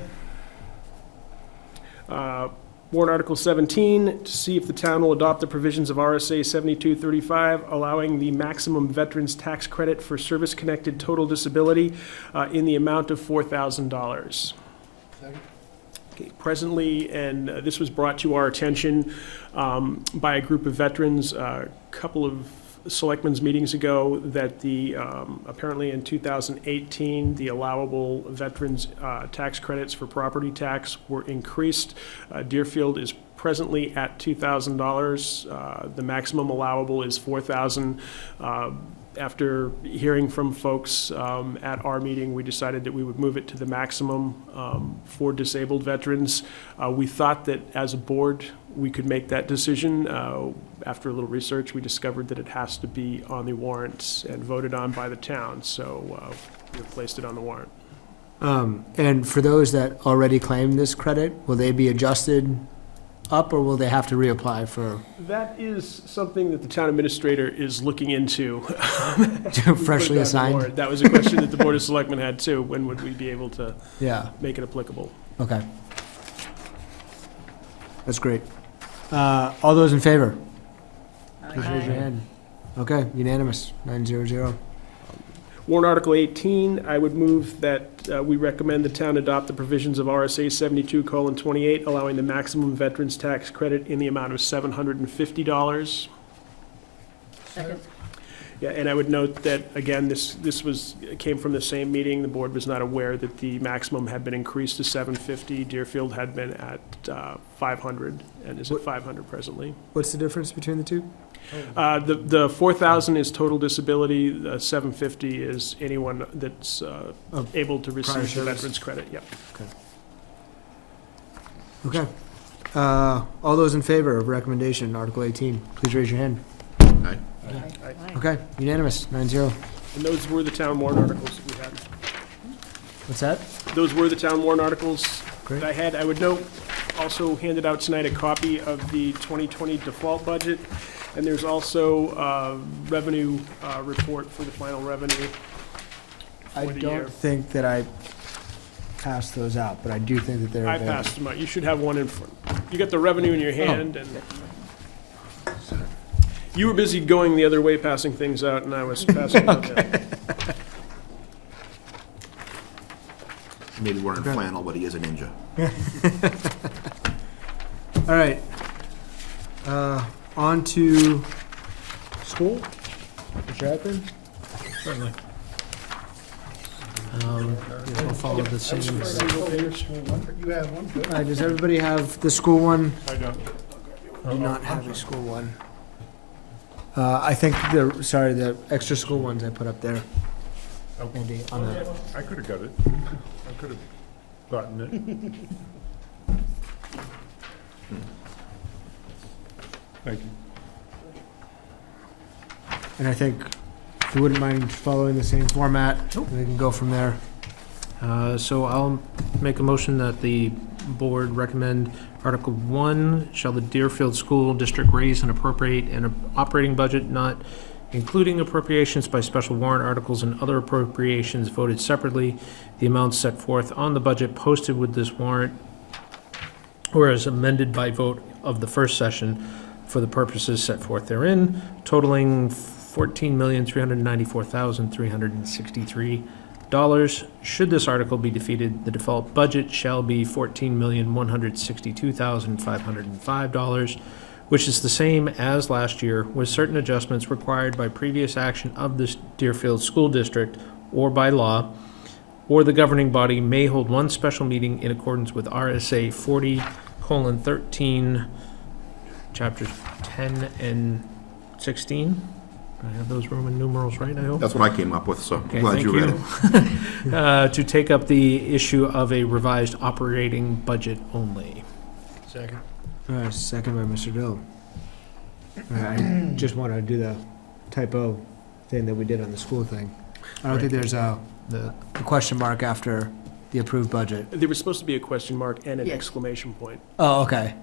Warrant Article 17, to see if the town will adopt the provisions of RSA 7235, allowing the maximum veterans tax credit for service-connected total disability in the amount of $4,000. Okay, presently, and this was brought to our attention by a group of veterans a couple of selectmen's meetings ago, that the, apparently in 2018, the allowable veterans tax credits for property tax were increased. Deerfield is presently at $2,000. The maximum allowable is $4,000. After hearing from folks at our meeting, we decided that we would move it to the maximum for disabled veterans. We thought that as a board, we could make that decision. After a little research, we discovered that it has to be on the warrant and voted on by the town, so we placed it on the warrant. And for those that already claim this credit, will they be adjusted up, or will they have to reapply for That is something that the town administrator is looking into. freshly assigned? That was a question that the Board of Selectmen had too. When would we be able to Yeah, make it applicable? okay. That's great. All those in favor? Please raise your hand. Okay, unanimous, 900. Warrant Article 18, I would move that we recommend the town adopt the provisions of RSA 72:28, allowing the maximum veterans tax credit in the amount of $750. Second. Yeah, and I would note that, again, this came from the same meeting. The board was not aware that the maximum had been increased to $750. Deerfield had been at $500 and is at $500 presently. What's the difference between the two? The 4,000 is total disability, the 750 is anyone that's able to prior receive the service. veterans credit, yep. Okay. All those in favor of recommendation, Article 18, please raise your hand. Aye. Okay, unanimous, 9-0. And those were the town warrant articles that we had. What's that? Those were the town warrant articles Great. that I had. I would note, also handed out tonight a copy of the 2020 default budget, and there's also a revenue report for the final revenue. I For the year. don't think that I passed those out, but I do think that they're I available. passed them out. You should have one in front. You got the revenue in your hand, and you were busy going the other way, passing things out, and I was passing them out. Maybe wearing Okay. flannel, but he is a ninja. All right. On to school. Mr. Akron? Certainly. We'll follow the same. You have one, good. All right, does everybody have the school one? I don't. I do not have a school one. I think the extra school ones I put up there, Okay. Andy, on the, I could have got it. I could have gotten it. Thank you. and I think if you wouldn't mind following the same format, we can go from there. So I'll make a motion that the board recommend Article 1, shall the Deerfield School District raise and appropriate an operating budget not including appropriations by special warrant articles and other appropriations voted separately, the amounts set forth on the budget posted with this warrant, or as amended by vote of the first session for the purposes set forth therein, totaling $14,394,363. Should this article be defeated, the default budget shall be $14,162,505, which is the same as last year, with certain adjustments required by previous action of the Deerfield School District or by law, or the governing body may hold one special meeting in accordance with RSA 40:13, chapters 10 and 16. I have those Roman numerals right, I hope? That's what I came up with, so Okay, I'm glad thank you read you. it. To take up the issue of a revised operating budget only. Second. Second by Mr. Dill. I just want to do the typo thing that we did on the school thing. I don't think there's a question mark after the approved budget. There was supposed to be a question mark and an Yes. exclamation point. Oh, okay.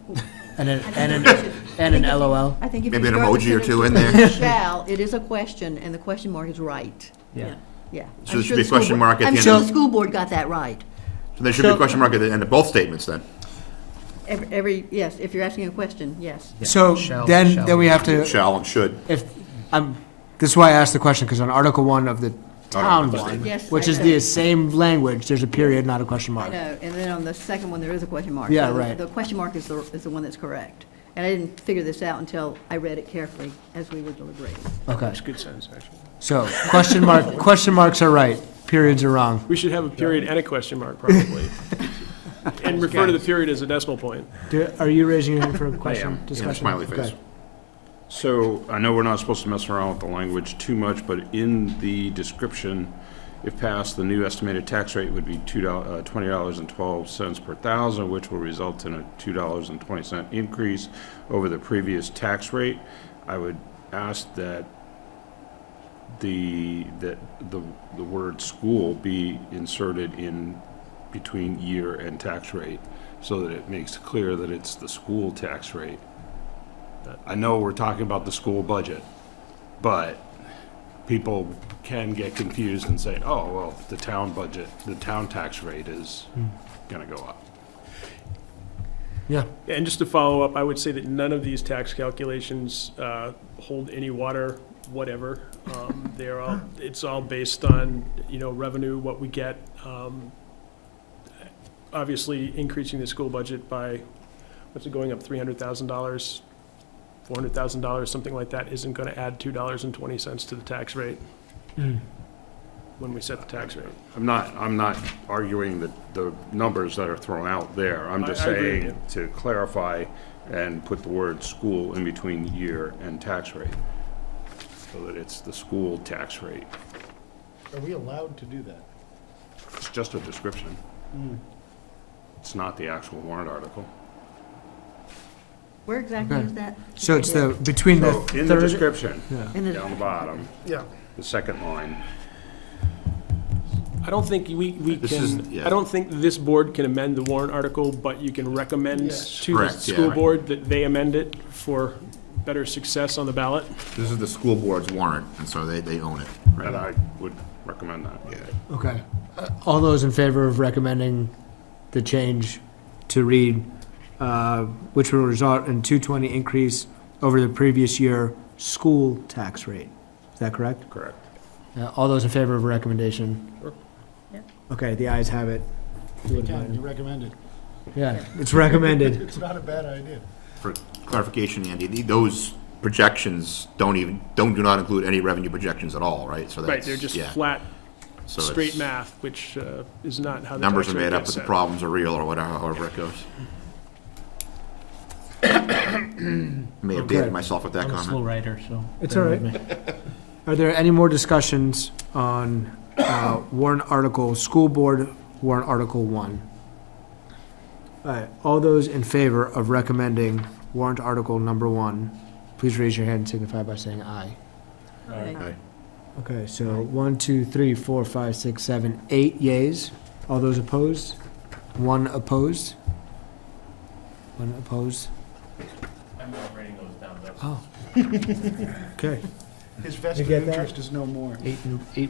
And an LOL. I think if Maybe you an start the emoji or two sentence in with there. Shall, it is a question, and the question mark is right. Yeah. Yeah. So I'm there should sure be a the school question board- mark at I'm the end sure of the school board got that right. So there should be a question mark at the end of both statements then. Yes, if you're asking a question, yes. So Shall- then shall. we have to, Shall and should. this is why I asked the question, because on Article 1 of the town the one, Yes, which I is know. the same language, there's a period, not a question I mark. know, and then on the second one, there is a question mark. Yeah, So right. The question mark is the one that's correct. And I didn't figure this out until I read it carefully as we were deliberating. Okay, Makes good sense, actually. so question marks are right, periods are wrong. We should have a period and a question mark, probably. And refer to the period as a decimal point. Are you raising your hand for a question, am. discussion? Smiley face. Okay. So I know we're not supposed to mess around with the language too much, but in the description, if passed, the new estimated tax rate would be $20.12 per thousand, which will result in a $2.20 increase over the previous tax rate. I would ask that the word school be inserted in between year and tax rate, so that it makes clear that it's the school tax rate. I know we're talking about the school budget, but people can get confused and say, oh, well, the town budget, the town tax rate is gonna go up. Yeah. And just to follow up, I would say that none of these tax calculations hold any water, whatever. They're all, it's all based on, revenue, what we get. Obviously, increasing the school budget by, what's it going up, $300,000, $400,000, something like that, isn't going to add $2.20 to the tax rate when we set the tax rate. I'm not arguing the numbers that are thrown out there. I'm just I agree with saying to clarify and put the word school in between year and tax rate, so that it's the school tax rate. Are we allowed to do that? It's just a description. It's not the actual warrant article. Where exactly Okay. is that? So it's the, between the So in the third, description, yeah. In the- down the bottom, Yeah. the second line, I don't think we This is- can, yeah. I don't think this board can amend the warrant article, but you can recommend Yes. to the Correct, yeah. school board that they amend it for better success on the ballot. This is the school board's warrant, and so they own it. and I would recommend that. Yeah. Okay. All those in favor of recommending the change to read, which will result in 220 increase over the previous year school tax rate? Is that correct? Correct. All those in favor of recommendation? Sure. Yeah. Okay, the ayes have it. You recommend it. Yeah, it's recommended. It's not a bad idea. For clarification, Andy, those projections do not include any revenue projections at all, right? So Right, that's, they're just yeah. flat, So straight it's- math, which is not how the Numbers tax are rate made up, gets but the set. problems are real, or whatever, however it goes. May have dated Okay. myself with that I'm a slow comment. writer, so. It's bear all with right. me. Are there any more discussions on warrant article, school board warrant article 1? All right, all those in favor of recommending warrant article number 1, please raise your hand and signify by saying aye. Okay. Okay. Okay, so 1, 2, 3, 4, 5, 6, 7, 8 yays. All those opposed? 1 opposed? 1 opposed? I'm not writing those down, Oh. Okay. His vested get that? interest is no more. 8,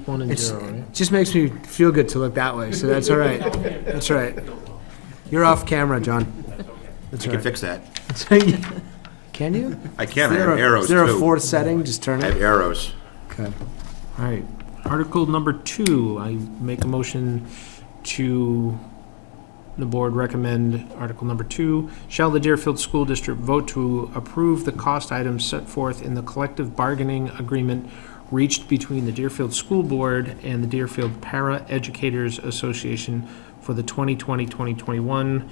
1, and It's, 0, right? it just makes me feel good to look that way, so that's all right. That's right. You're off camera, John. That's I all can fix that. right. Can you? I can, I Is have there a- arrows Is there a too. 4th setting? Just turn I it? have arrows. Okay. All right, Article number 2, I make a motion to, the board recommend Article number 2, shall the Deerfield School District vote to approve the cost items set forth in the collective bargaining agreement reached between the Deerfield School Board and the Deerfield Para Educators Association for the 2020-2021,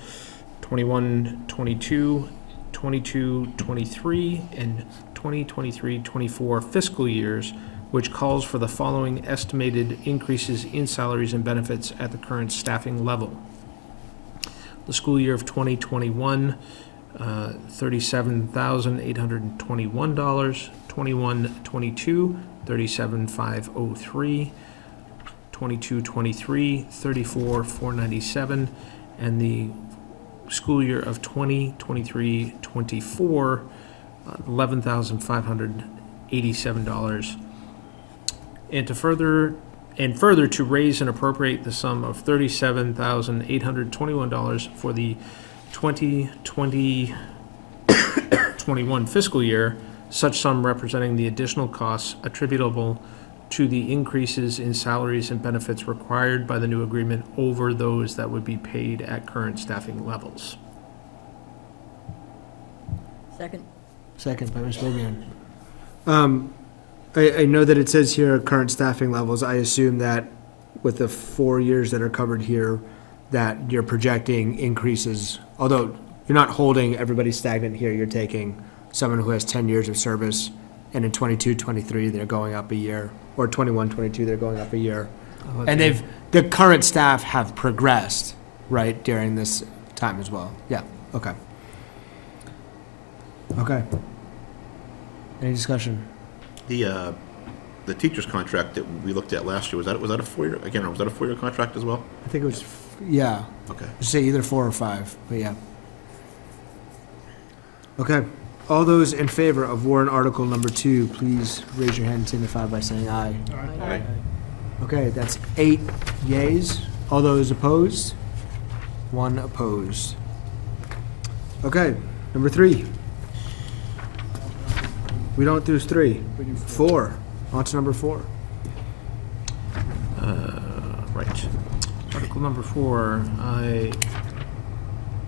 21-22, 22-23, and 2023-24 fiscal years, which calls for the following estimated increases in salaries and benefits at the current staffing level. The school year of 2021, $37,821, 21-22, $37,503, 22-23, $34,497, and the school year of 2023-24, $11,587. And further to raise and appropriate the sum of $37,821 for the 2020-21 fiscal year, such sum representing the additional costs attributable to the increases in salaries and benefits required by the new agreement over those that would be paid at current staffing levels. Second. Second by Ms. Bogan. I know that it says here current staffing levels. I assume that with the 4 years that are covered here, that you're projecting increases, although you're not holding everybody stagnant here. You're taking someone who has 10 years of service, and in 22, 23, they're going up a year, or 21, 22, they're going up a year. And the current staff have progressed, right, during this time as well? Yeah, okay. Okay. Any discussion? The teacher's contract that we looked at last year, was that a 4-year, again, was that a 4-year contract as well? I think it was, yeah, Okay. I'd say either 4 or 5, but yeah. Okay, all those in favor of warrant article number 2, please raise your hand and signify by saying aye. Aye. Okay, that's 8 yays. All those opposed? 1 opposed. Okay, number 3. We don't do 3. 4. On to number 4. Right. Article number 4, I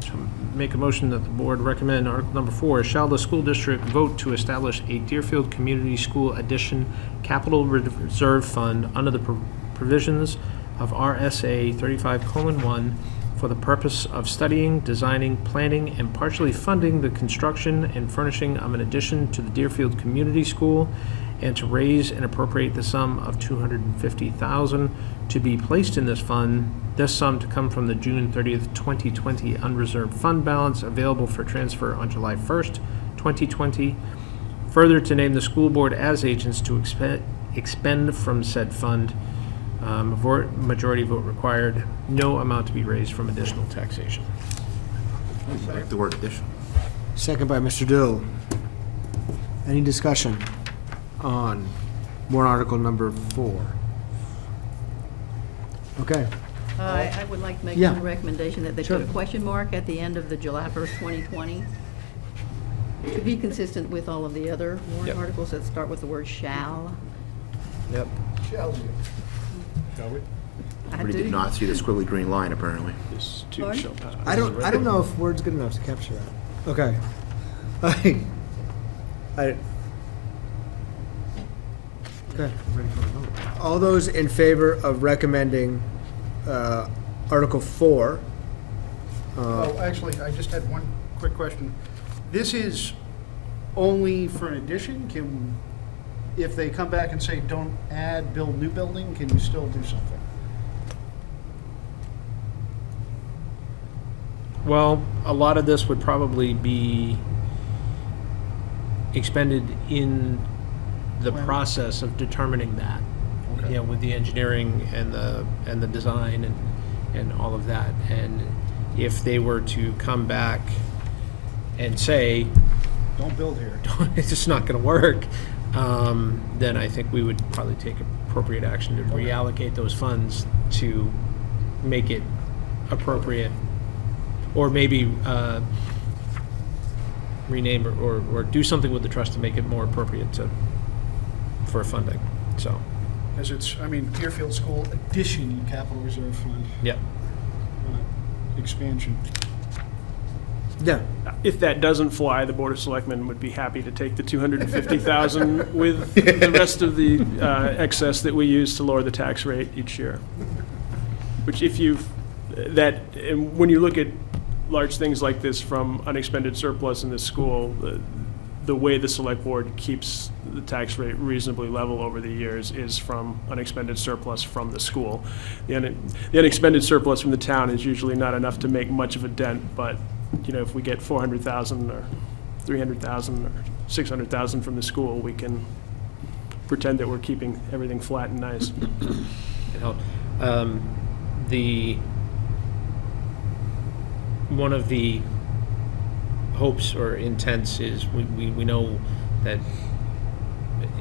shall make a motion that the board recommend Article number 4, shall the school district vote to establish a Deerfield Community School Addition Capital Reserve Fund under the provisions of RSA 35:1 for the purpose of studying, designing, planning, and partially funding the construction and furnishing of an addition to the Deerfield Community School, and to raise and appropriate the sum of $250,000 to be placed in this fund, this sum to come from the June 30th, 2020 unreserved fund balance available for transfer on July 1st, 2020. Further, to name the school board as agents to expend from said fund. Majority vote required. No amount to be raised from additional taxation. I like the word addition. Second by Mr. Dill. Any discussion on warrant article number 4? Okay, I would like to make Yeah. one recommendation that they Sure. put a question mark at the end of the July 1st, 2020, to be consistent with all of the other warrant Yep. articles that start with the word shall. Yep. Shall we? I Everybody do. did not see the squiggly green line, apparently. This too Pardon? shall pass. I don't know if word's good enough to capture that. Okay. I, okay, ready for a vote. All those in favor of recommending Article 4? Oh, actually, I just had one quick question. This is only for an addition? If they come back and say, don't add, build new building, can you still do something? Well, a lot of this would probably be expended in the When? process of determining that. Okay. You know, with the engineering and the design and all of that. And if they were to come back and say, Don't build here. it's just not gonna work, then I think we would probably take appropriate action to reallocate those funds to make it appropriate. Or maybe rename or do something with the trust to make it more appropriate for funding, so, As it's, Deerfield School Addition Capital Reserve Fund, yeah. Expansion. Yeah. If that doesn't fly, the Board of Selectmen would be happy to take the $250,000 with the rest of the excess that we use to lower the tax rate each year. Which when you look at large things like this from unexpended surplus in this school, the way the Select Board keeps the tax rate reasonably level over the years is from unexpended surplus from the school. The unexpended surplus from the town is usually not enough to make much of a dent, but if we get $400,000 or $300,000 or $600,000 from the school, we can pretend that we're keeping everything flat and nice. It helped. One of the hopes or intents is we know that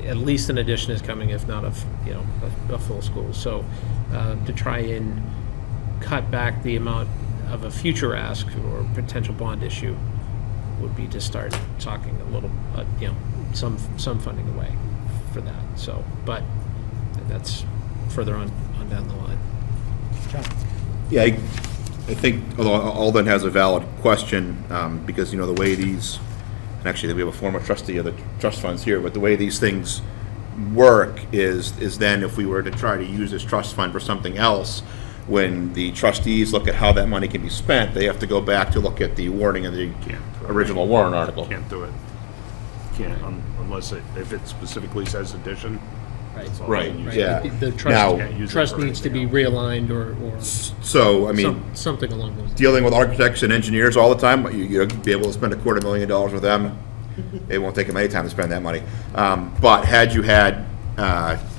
at least an addition is coming, if not a full school. So to try and cut back the amount of a future ask or potential bond issue would be to start talking a little, some funding away for that. So, but that's further on down the line. Yeah, I think, although Alden has a valid question, because, the way these, and actually, we have a former trustee of the trust funds here, but the way these things work is then if we were to try to use this trust fund for something else, when the trustees look at how that money can be spent, they have to go back to look at the wording of the original warrant article. Can't do it. Can't, unless if it specifically says addition. Right. That's all Right, you use. yeah. The Now- Can't use it trust for needs to be anything else. realigned or So, something along those lines. dealing with architects and engineers all the time, you'd be able to spend $250,000 with them. It won't take them any time to spend that money. But had you had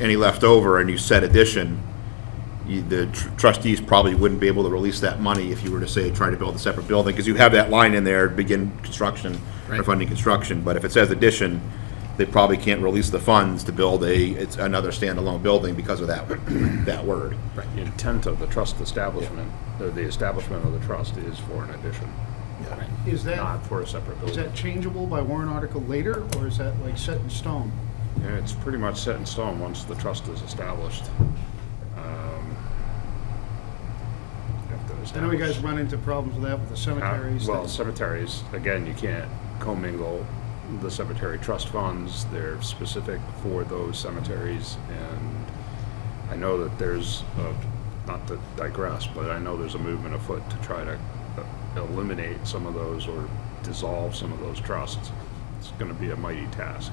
any left over and you said addition, the trustees probably wouldn't be able to release that money if you were to say, try to build a separate building, because you have that line in there, begin construction, or Right. funding construction. But if it says addition, they probably can't release the funds to build it's another standalone building because of that word. The intent of the trust establishment, or the establishment of the trust is for an addition. Is that, not for a separate is building. that changeable by warrant article later, or is that like set in stone? Yeah, it's pretty much set in stone once the trust is established. You have to I know you guys establish- run into problems with that with the cemeteries. Well, that- cemeteries, again, you can't commingle the cemetery trust funds. They're specific for those cemeteries, and I know that there's, not to digress, but I know there's a movement afoot to try to eliminate some of those or dissolve some of those trusts. It's gonna be a mighty task.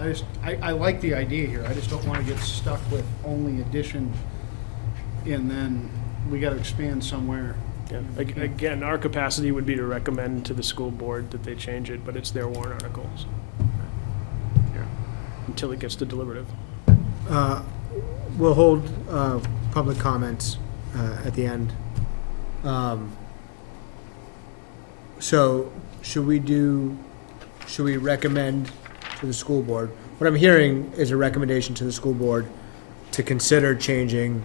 I like the idea here, I just don't wanna get stuck with only addition, and then we gotta expand somewhere. Yeah. Again, our capacity would be to recommend to the school board that they change it, but it's their warrant articles Yeah. until it gets to deliberative. We'll hold public comments at the end. So should we recommend to the school board? What I'm hearing is a recommendation to the school board to consider changing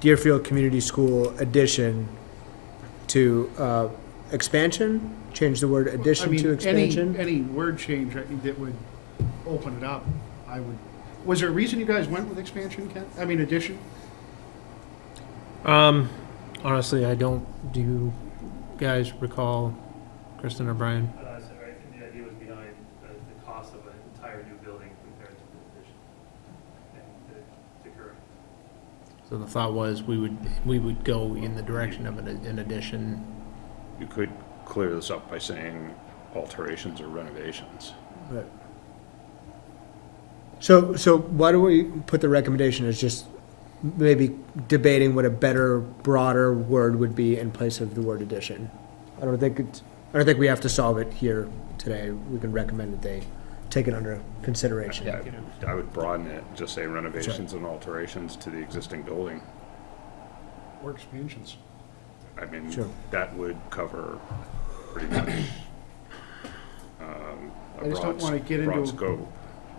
Deerfield Community School addition to expansion? Change the word addition to I mean, expansion? any word change that would open it up, I would, was there a reason you guys went with expansion, Ken? I mean, addition? Honestly, I don't, do you guys recall, Kristen or Brian? I think the idea was behind the cost of an entire new building compared to the addition and the current. So the thought was we would go in the direction of an addition. You could clear this up by saying alterations or renovations. Right. So why do we put the recommendation as just maybe debating what a better, broader word would be in place of the word addition? I don't think we have to solve it here today. We can recommend that they take it under consideration. Yeah, I would broaden it, just say renovations and alterations to the existing building. Or expansions? I mean, Sure. that would cover pretty much I just don't wanna get into- broad scope.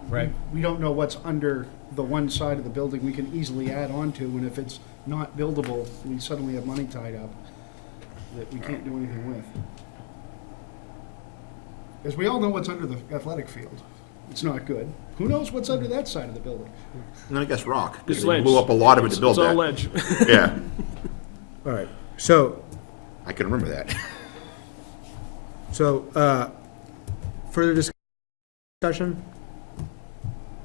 Right. We don't know what's under the one side of the building we can easily add on to, and if it's not buildable, we suddenly have money tied up that we can't do anything with. Because we all know what's under the athletic field. It's not good. Who knows what's under that side of the building? And then I guess rock, because It's they ledge. blew up a lot of it to build It's all that. ledge. Yeah, All right, so, I can remember that. further discussion?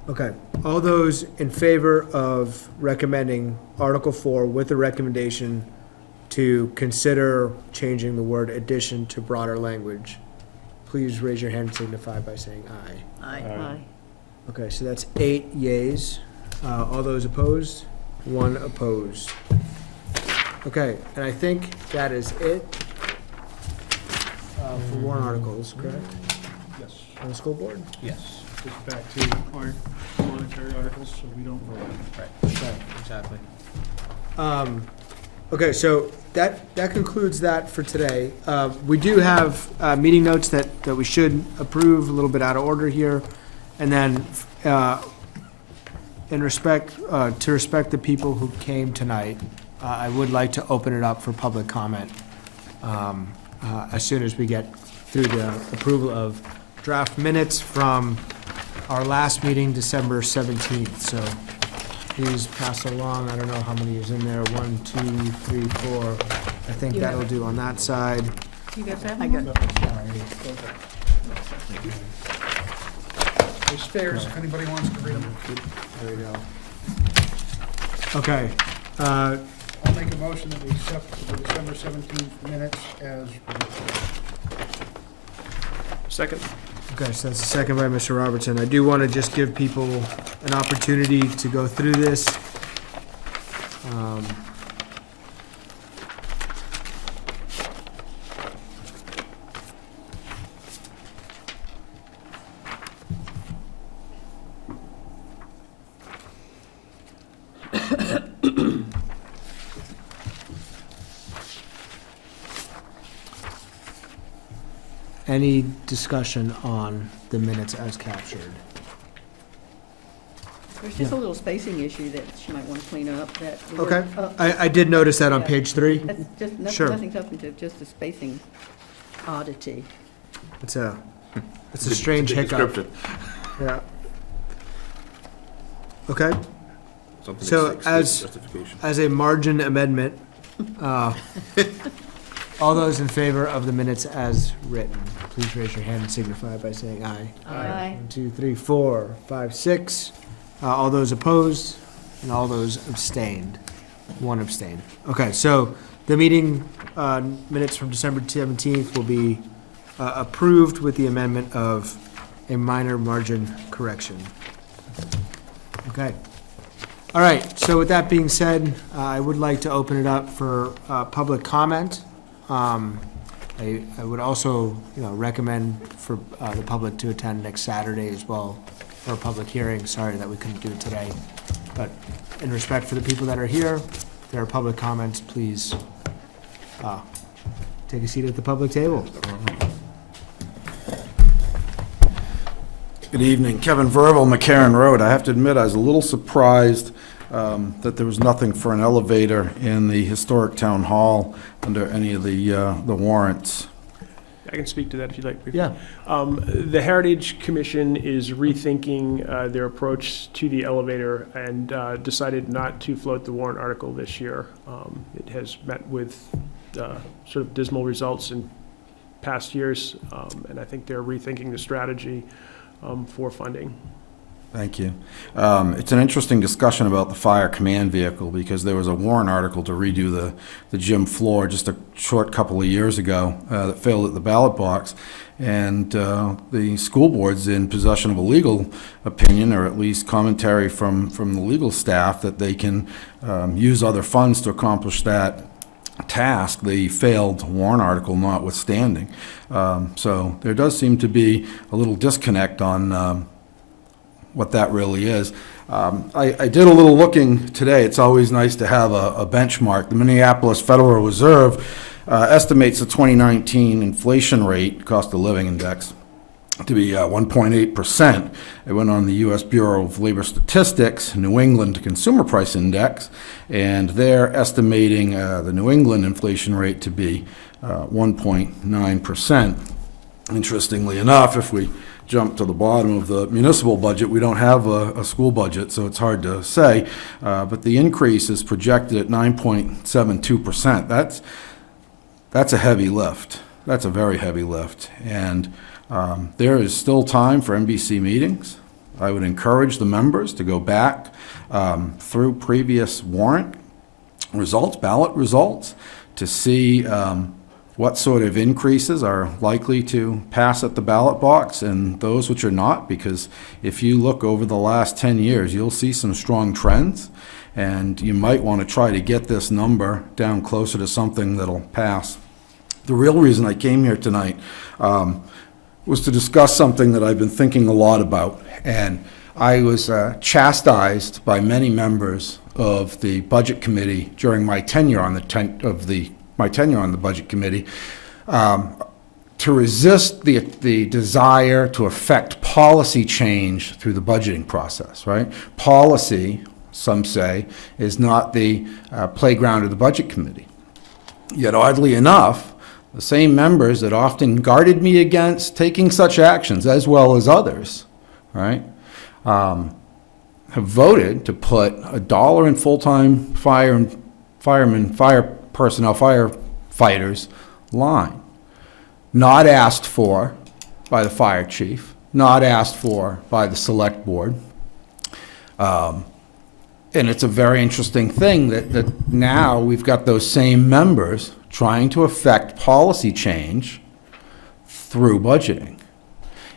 Okay, all those in favor of recommending Article 4 with the recommendation to consider changing the word addition to broader language, please raise your hand and signify by saying aye. Aye. Okay, so that's 8 yays. All those opposed? 1 opposed. Okay, and I think that is it for warrant articles, correct? Yes. On the school board? Yes. Just back to our monetary articles, so we don't vote. Right, exactly. Okay, so that concludes that for today. We do have meeting notes that we should approve, a little bit out of order here. And then, to respect the people who came tonight, I would like to open it up for public comment as soon as we get through the approval of draft minutes from our last meeting, December 17th. So please pass along. I don't know how many is in there. 1, 2, 3, 4. I think You have that'll it. do on that side. You guys have I one? got There's spares, if anybody wants to read them. There we go. Okay, I'll make a motion that we accept the December 17th minutes as written. Second. okay, so that's the second by Mr. Robertson. I do want to just give people an opportunity to go through this. Any discussion on the minutes as captured? There's just a little spacing issue that she might want to clean up, that. Okay. I did notice that on Yeah. page 3. That's just, Sure. nothing substantive, just the spacing. oddity. It's a strange Big hiccup. description. Yeah. Okay. Something So exceeds as- justification. As a margin amendment, all those in favor of the minutes as written, please raise your hand and signify by saying aye. Aye. 1, 2, 3, 4, 5, 6. All those opposed and all those abstained. 1 abstained. Okay, so the meeting minutes from December 17th will be approved with the amendment of a minor margin correction. Okay. All right, so with that being said, I would like to open it up for public comment. I would also, recommend for the public to attend next Saturday as well for a public hearing. Sorry that we couldn't do it today. But in respect for the people that are here, if there are public comments, please take a seat at the public table. Good evening. Kevin Verville, McCarran Road. I have to admit, I was a little surprised that there was nothing for an elevator in the historic town hall under any of the warrants. I can speak to that if you'd like. Yeah. The Heritage Commission is rethinking their approach to the elevator and decided not to float the warrant article this year. It has met with sort of dismal results in past years, and I think they're rethinking the strategy for funding. Thank you. It's an interesting discussion about the fire command vehicle because there was a warrant article to redo the gym floor just a short couple of years ago that failed at the ballot box. And the school board's in possession of a legal opinion, or at least commentary from the legal staff, that they can use other funds to accomplish that task, the failed warrant article notwithstanding. So there does seem to be a little disconnect on what that really is. I did a little looking today. It's always nice to have a benchmark. The Minneapolis Federal Reserve estimates the 2019 inflation rate, cost of living index, to be 1.8%. It went on the U.S. Bureau of Labor Statistics, New England Consumer Price Index, and they're estimating the New England inflation rate to be 1.9%. Interestingly enough, if we jump to the bottom of the municipal budget, we don't have a school budget, so it's hard to say, but the increase is projected at 9.72%. That's a heavy lift. That's a very heavy lift. And there is still time for NBC meetings. I would encourage the members to go back through previous warrant results, ballot results, to see what sort of increases are likely to pass at the ballot box and those which are not, because if you look over the last 10 years, you'll see some strong trends, and you might want to try to get this number down closer to something that'll pass. The real reason I came here tonight was to discuss something that I've been thinking a lot about, and I was chastised by many members of the Budget Committee during my tenure on the Budget Committee, to resist the desire to affect policy change through the budgeting process, right? Policy, some say, is not the playground of the Budget Committee. Yet oddly enough, the same members that often guarded me against taking such actions, as well as others, right, have voted to put $1 in full-time firefighters line. Not asked for by the fire chief, not asked for by the select board. And it's a very interesting thing that now we've got those same members trying to affect policy change through budgeting.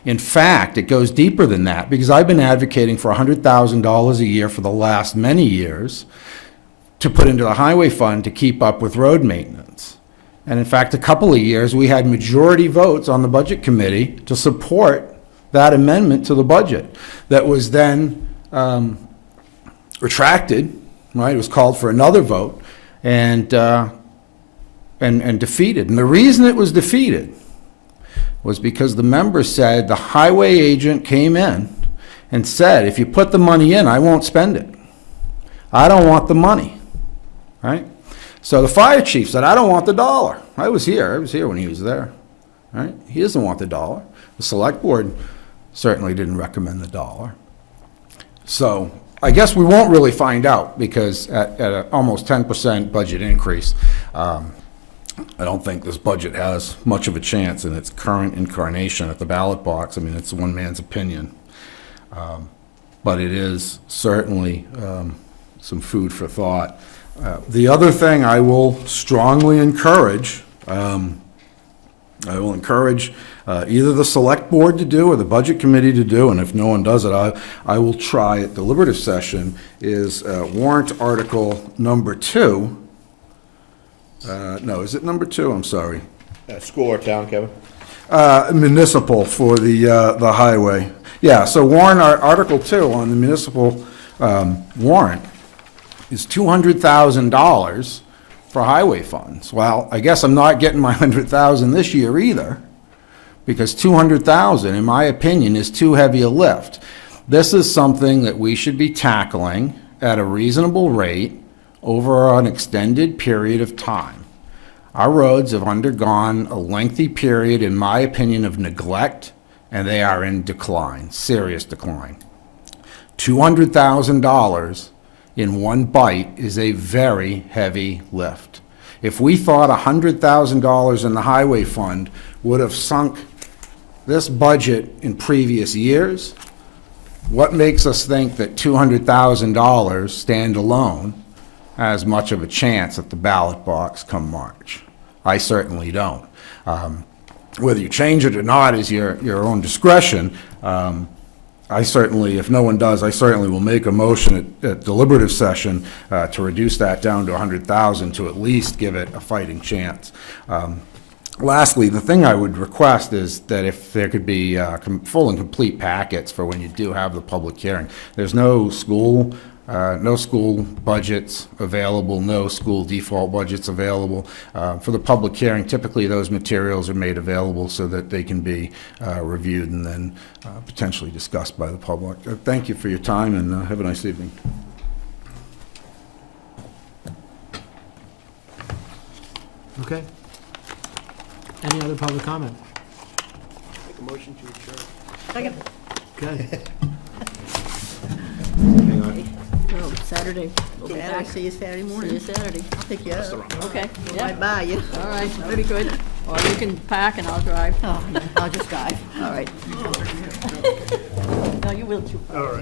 In fact, it goes deeper than that, because I've been advocating for $100,000 a year for the last many years to put into the highway fund to keep up with road maintenance. And in fact, a couple of years, we had majority votes on the Budget Committee to support that amendment to the budget that was then retracted, right? It was called for another vote and defeated. And the reason it was defeated was because the members said, the highway agent came in and said, if you put the money in, I won't spend it. I don't want the money, right? So the fire chief said, I don't want the dollar. I was here when he was there. right? He doesn't want the dollar. The select board certainly didn't recommend the dollar. So I guess we won't really find out, because at a almost 10% budget increase, I don't think this budget has much of a chance in its current incarnation at the ballot box. I mean, it's one man's opinion. But it is certainly some food for thought. The other thing I will strongly encourage, either the select board to do or the budget committee to do, and if no one does it, I will try at deliberative session, is warrant article number 2. No, is it number 2? I'm sorry. School or town, Kevin? Municipal for the highway. Yeah, so warrant article 2 on the municipal warrant is $200,000 for highway funds. Well, I guess I'm not getting my $100,000 this year either, because $200,000, in my opinion, is too heavy a lift. This is something that we should be tackling at a reasonable rate over an extended period of time. Our roads have undergone a lengthy period, in my opinion, of neglect, and they are in decline, serious decline. $200,000 in one bite is a very heavy lift. If we thought $100,000 in the highway fund would have sunk this budget in previous years, what makes us think that $200,000 standalone has much of a chance at the ballot box come March? I certainly don't. Whether you change it or not is your own discretion. I certainly, if no one does, I certainly will make a motion at deliberative session to reduce that down to $100,000 to at least give it a fighting chance. Lastly, the thing I would request is that if there could be full and complete packets for when you do have the public hearing. There's no school budgets available, no school default budgets available. For the public hearing, typically those materials are made available so that they can be reviewed and then potentially discussed by the public. Thank you for your time, and have a nice evening. Okay. Any other public comment? Make a motion to adjourn. Second. Okay. Hang on. Oh, Saturday. Okay, I'll see you Saturday morning. See you Saturday. I'll pick you up. Okay, Right yeah, by you. all right, very good. Or you can pack and I'll drive. Oh, no, I'll just drive. All right. No, you will too. All right.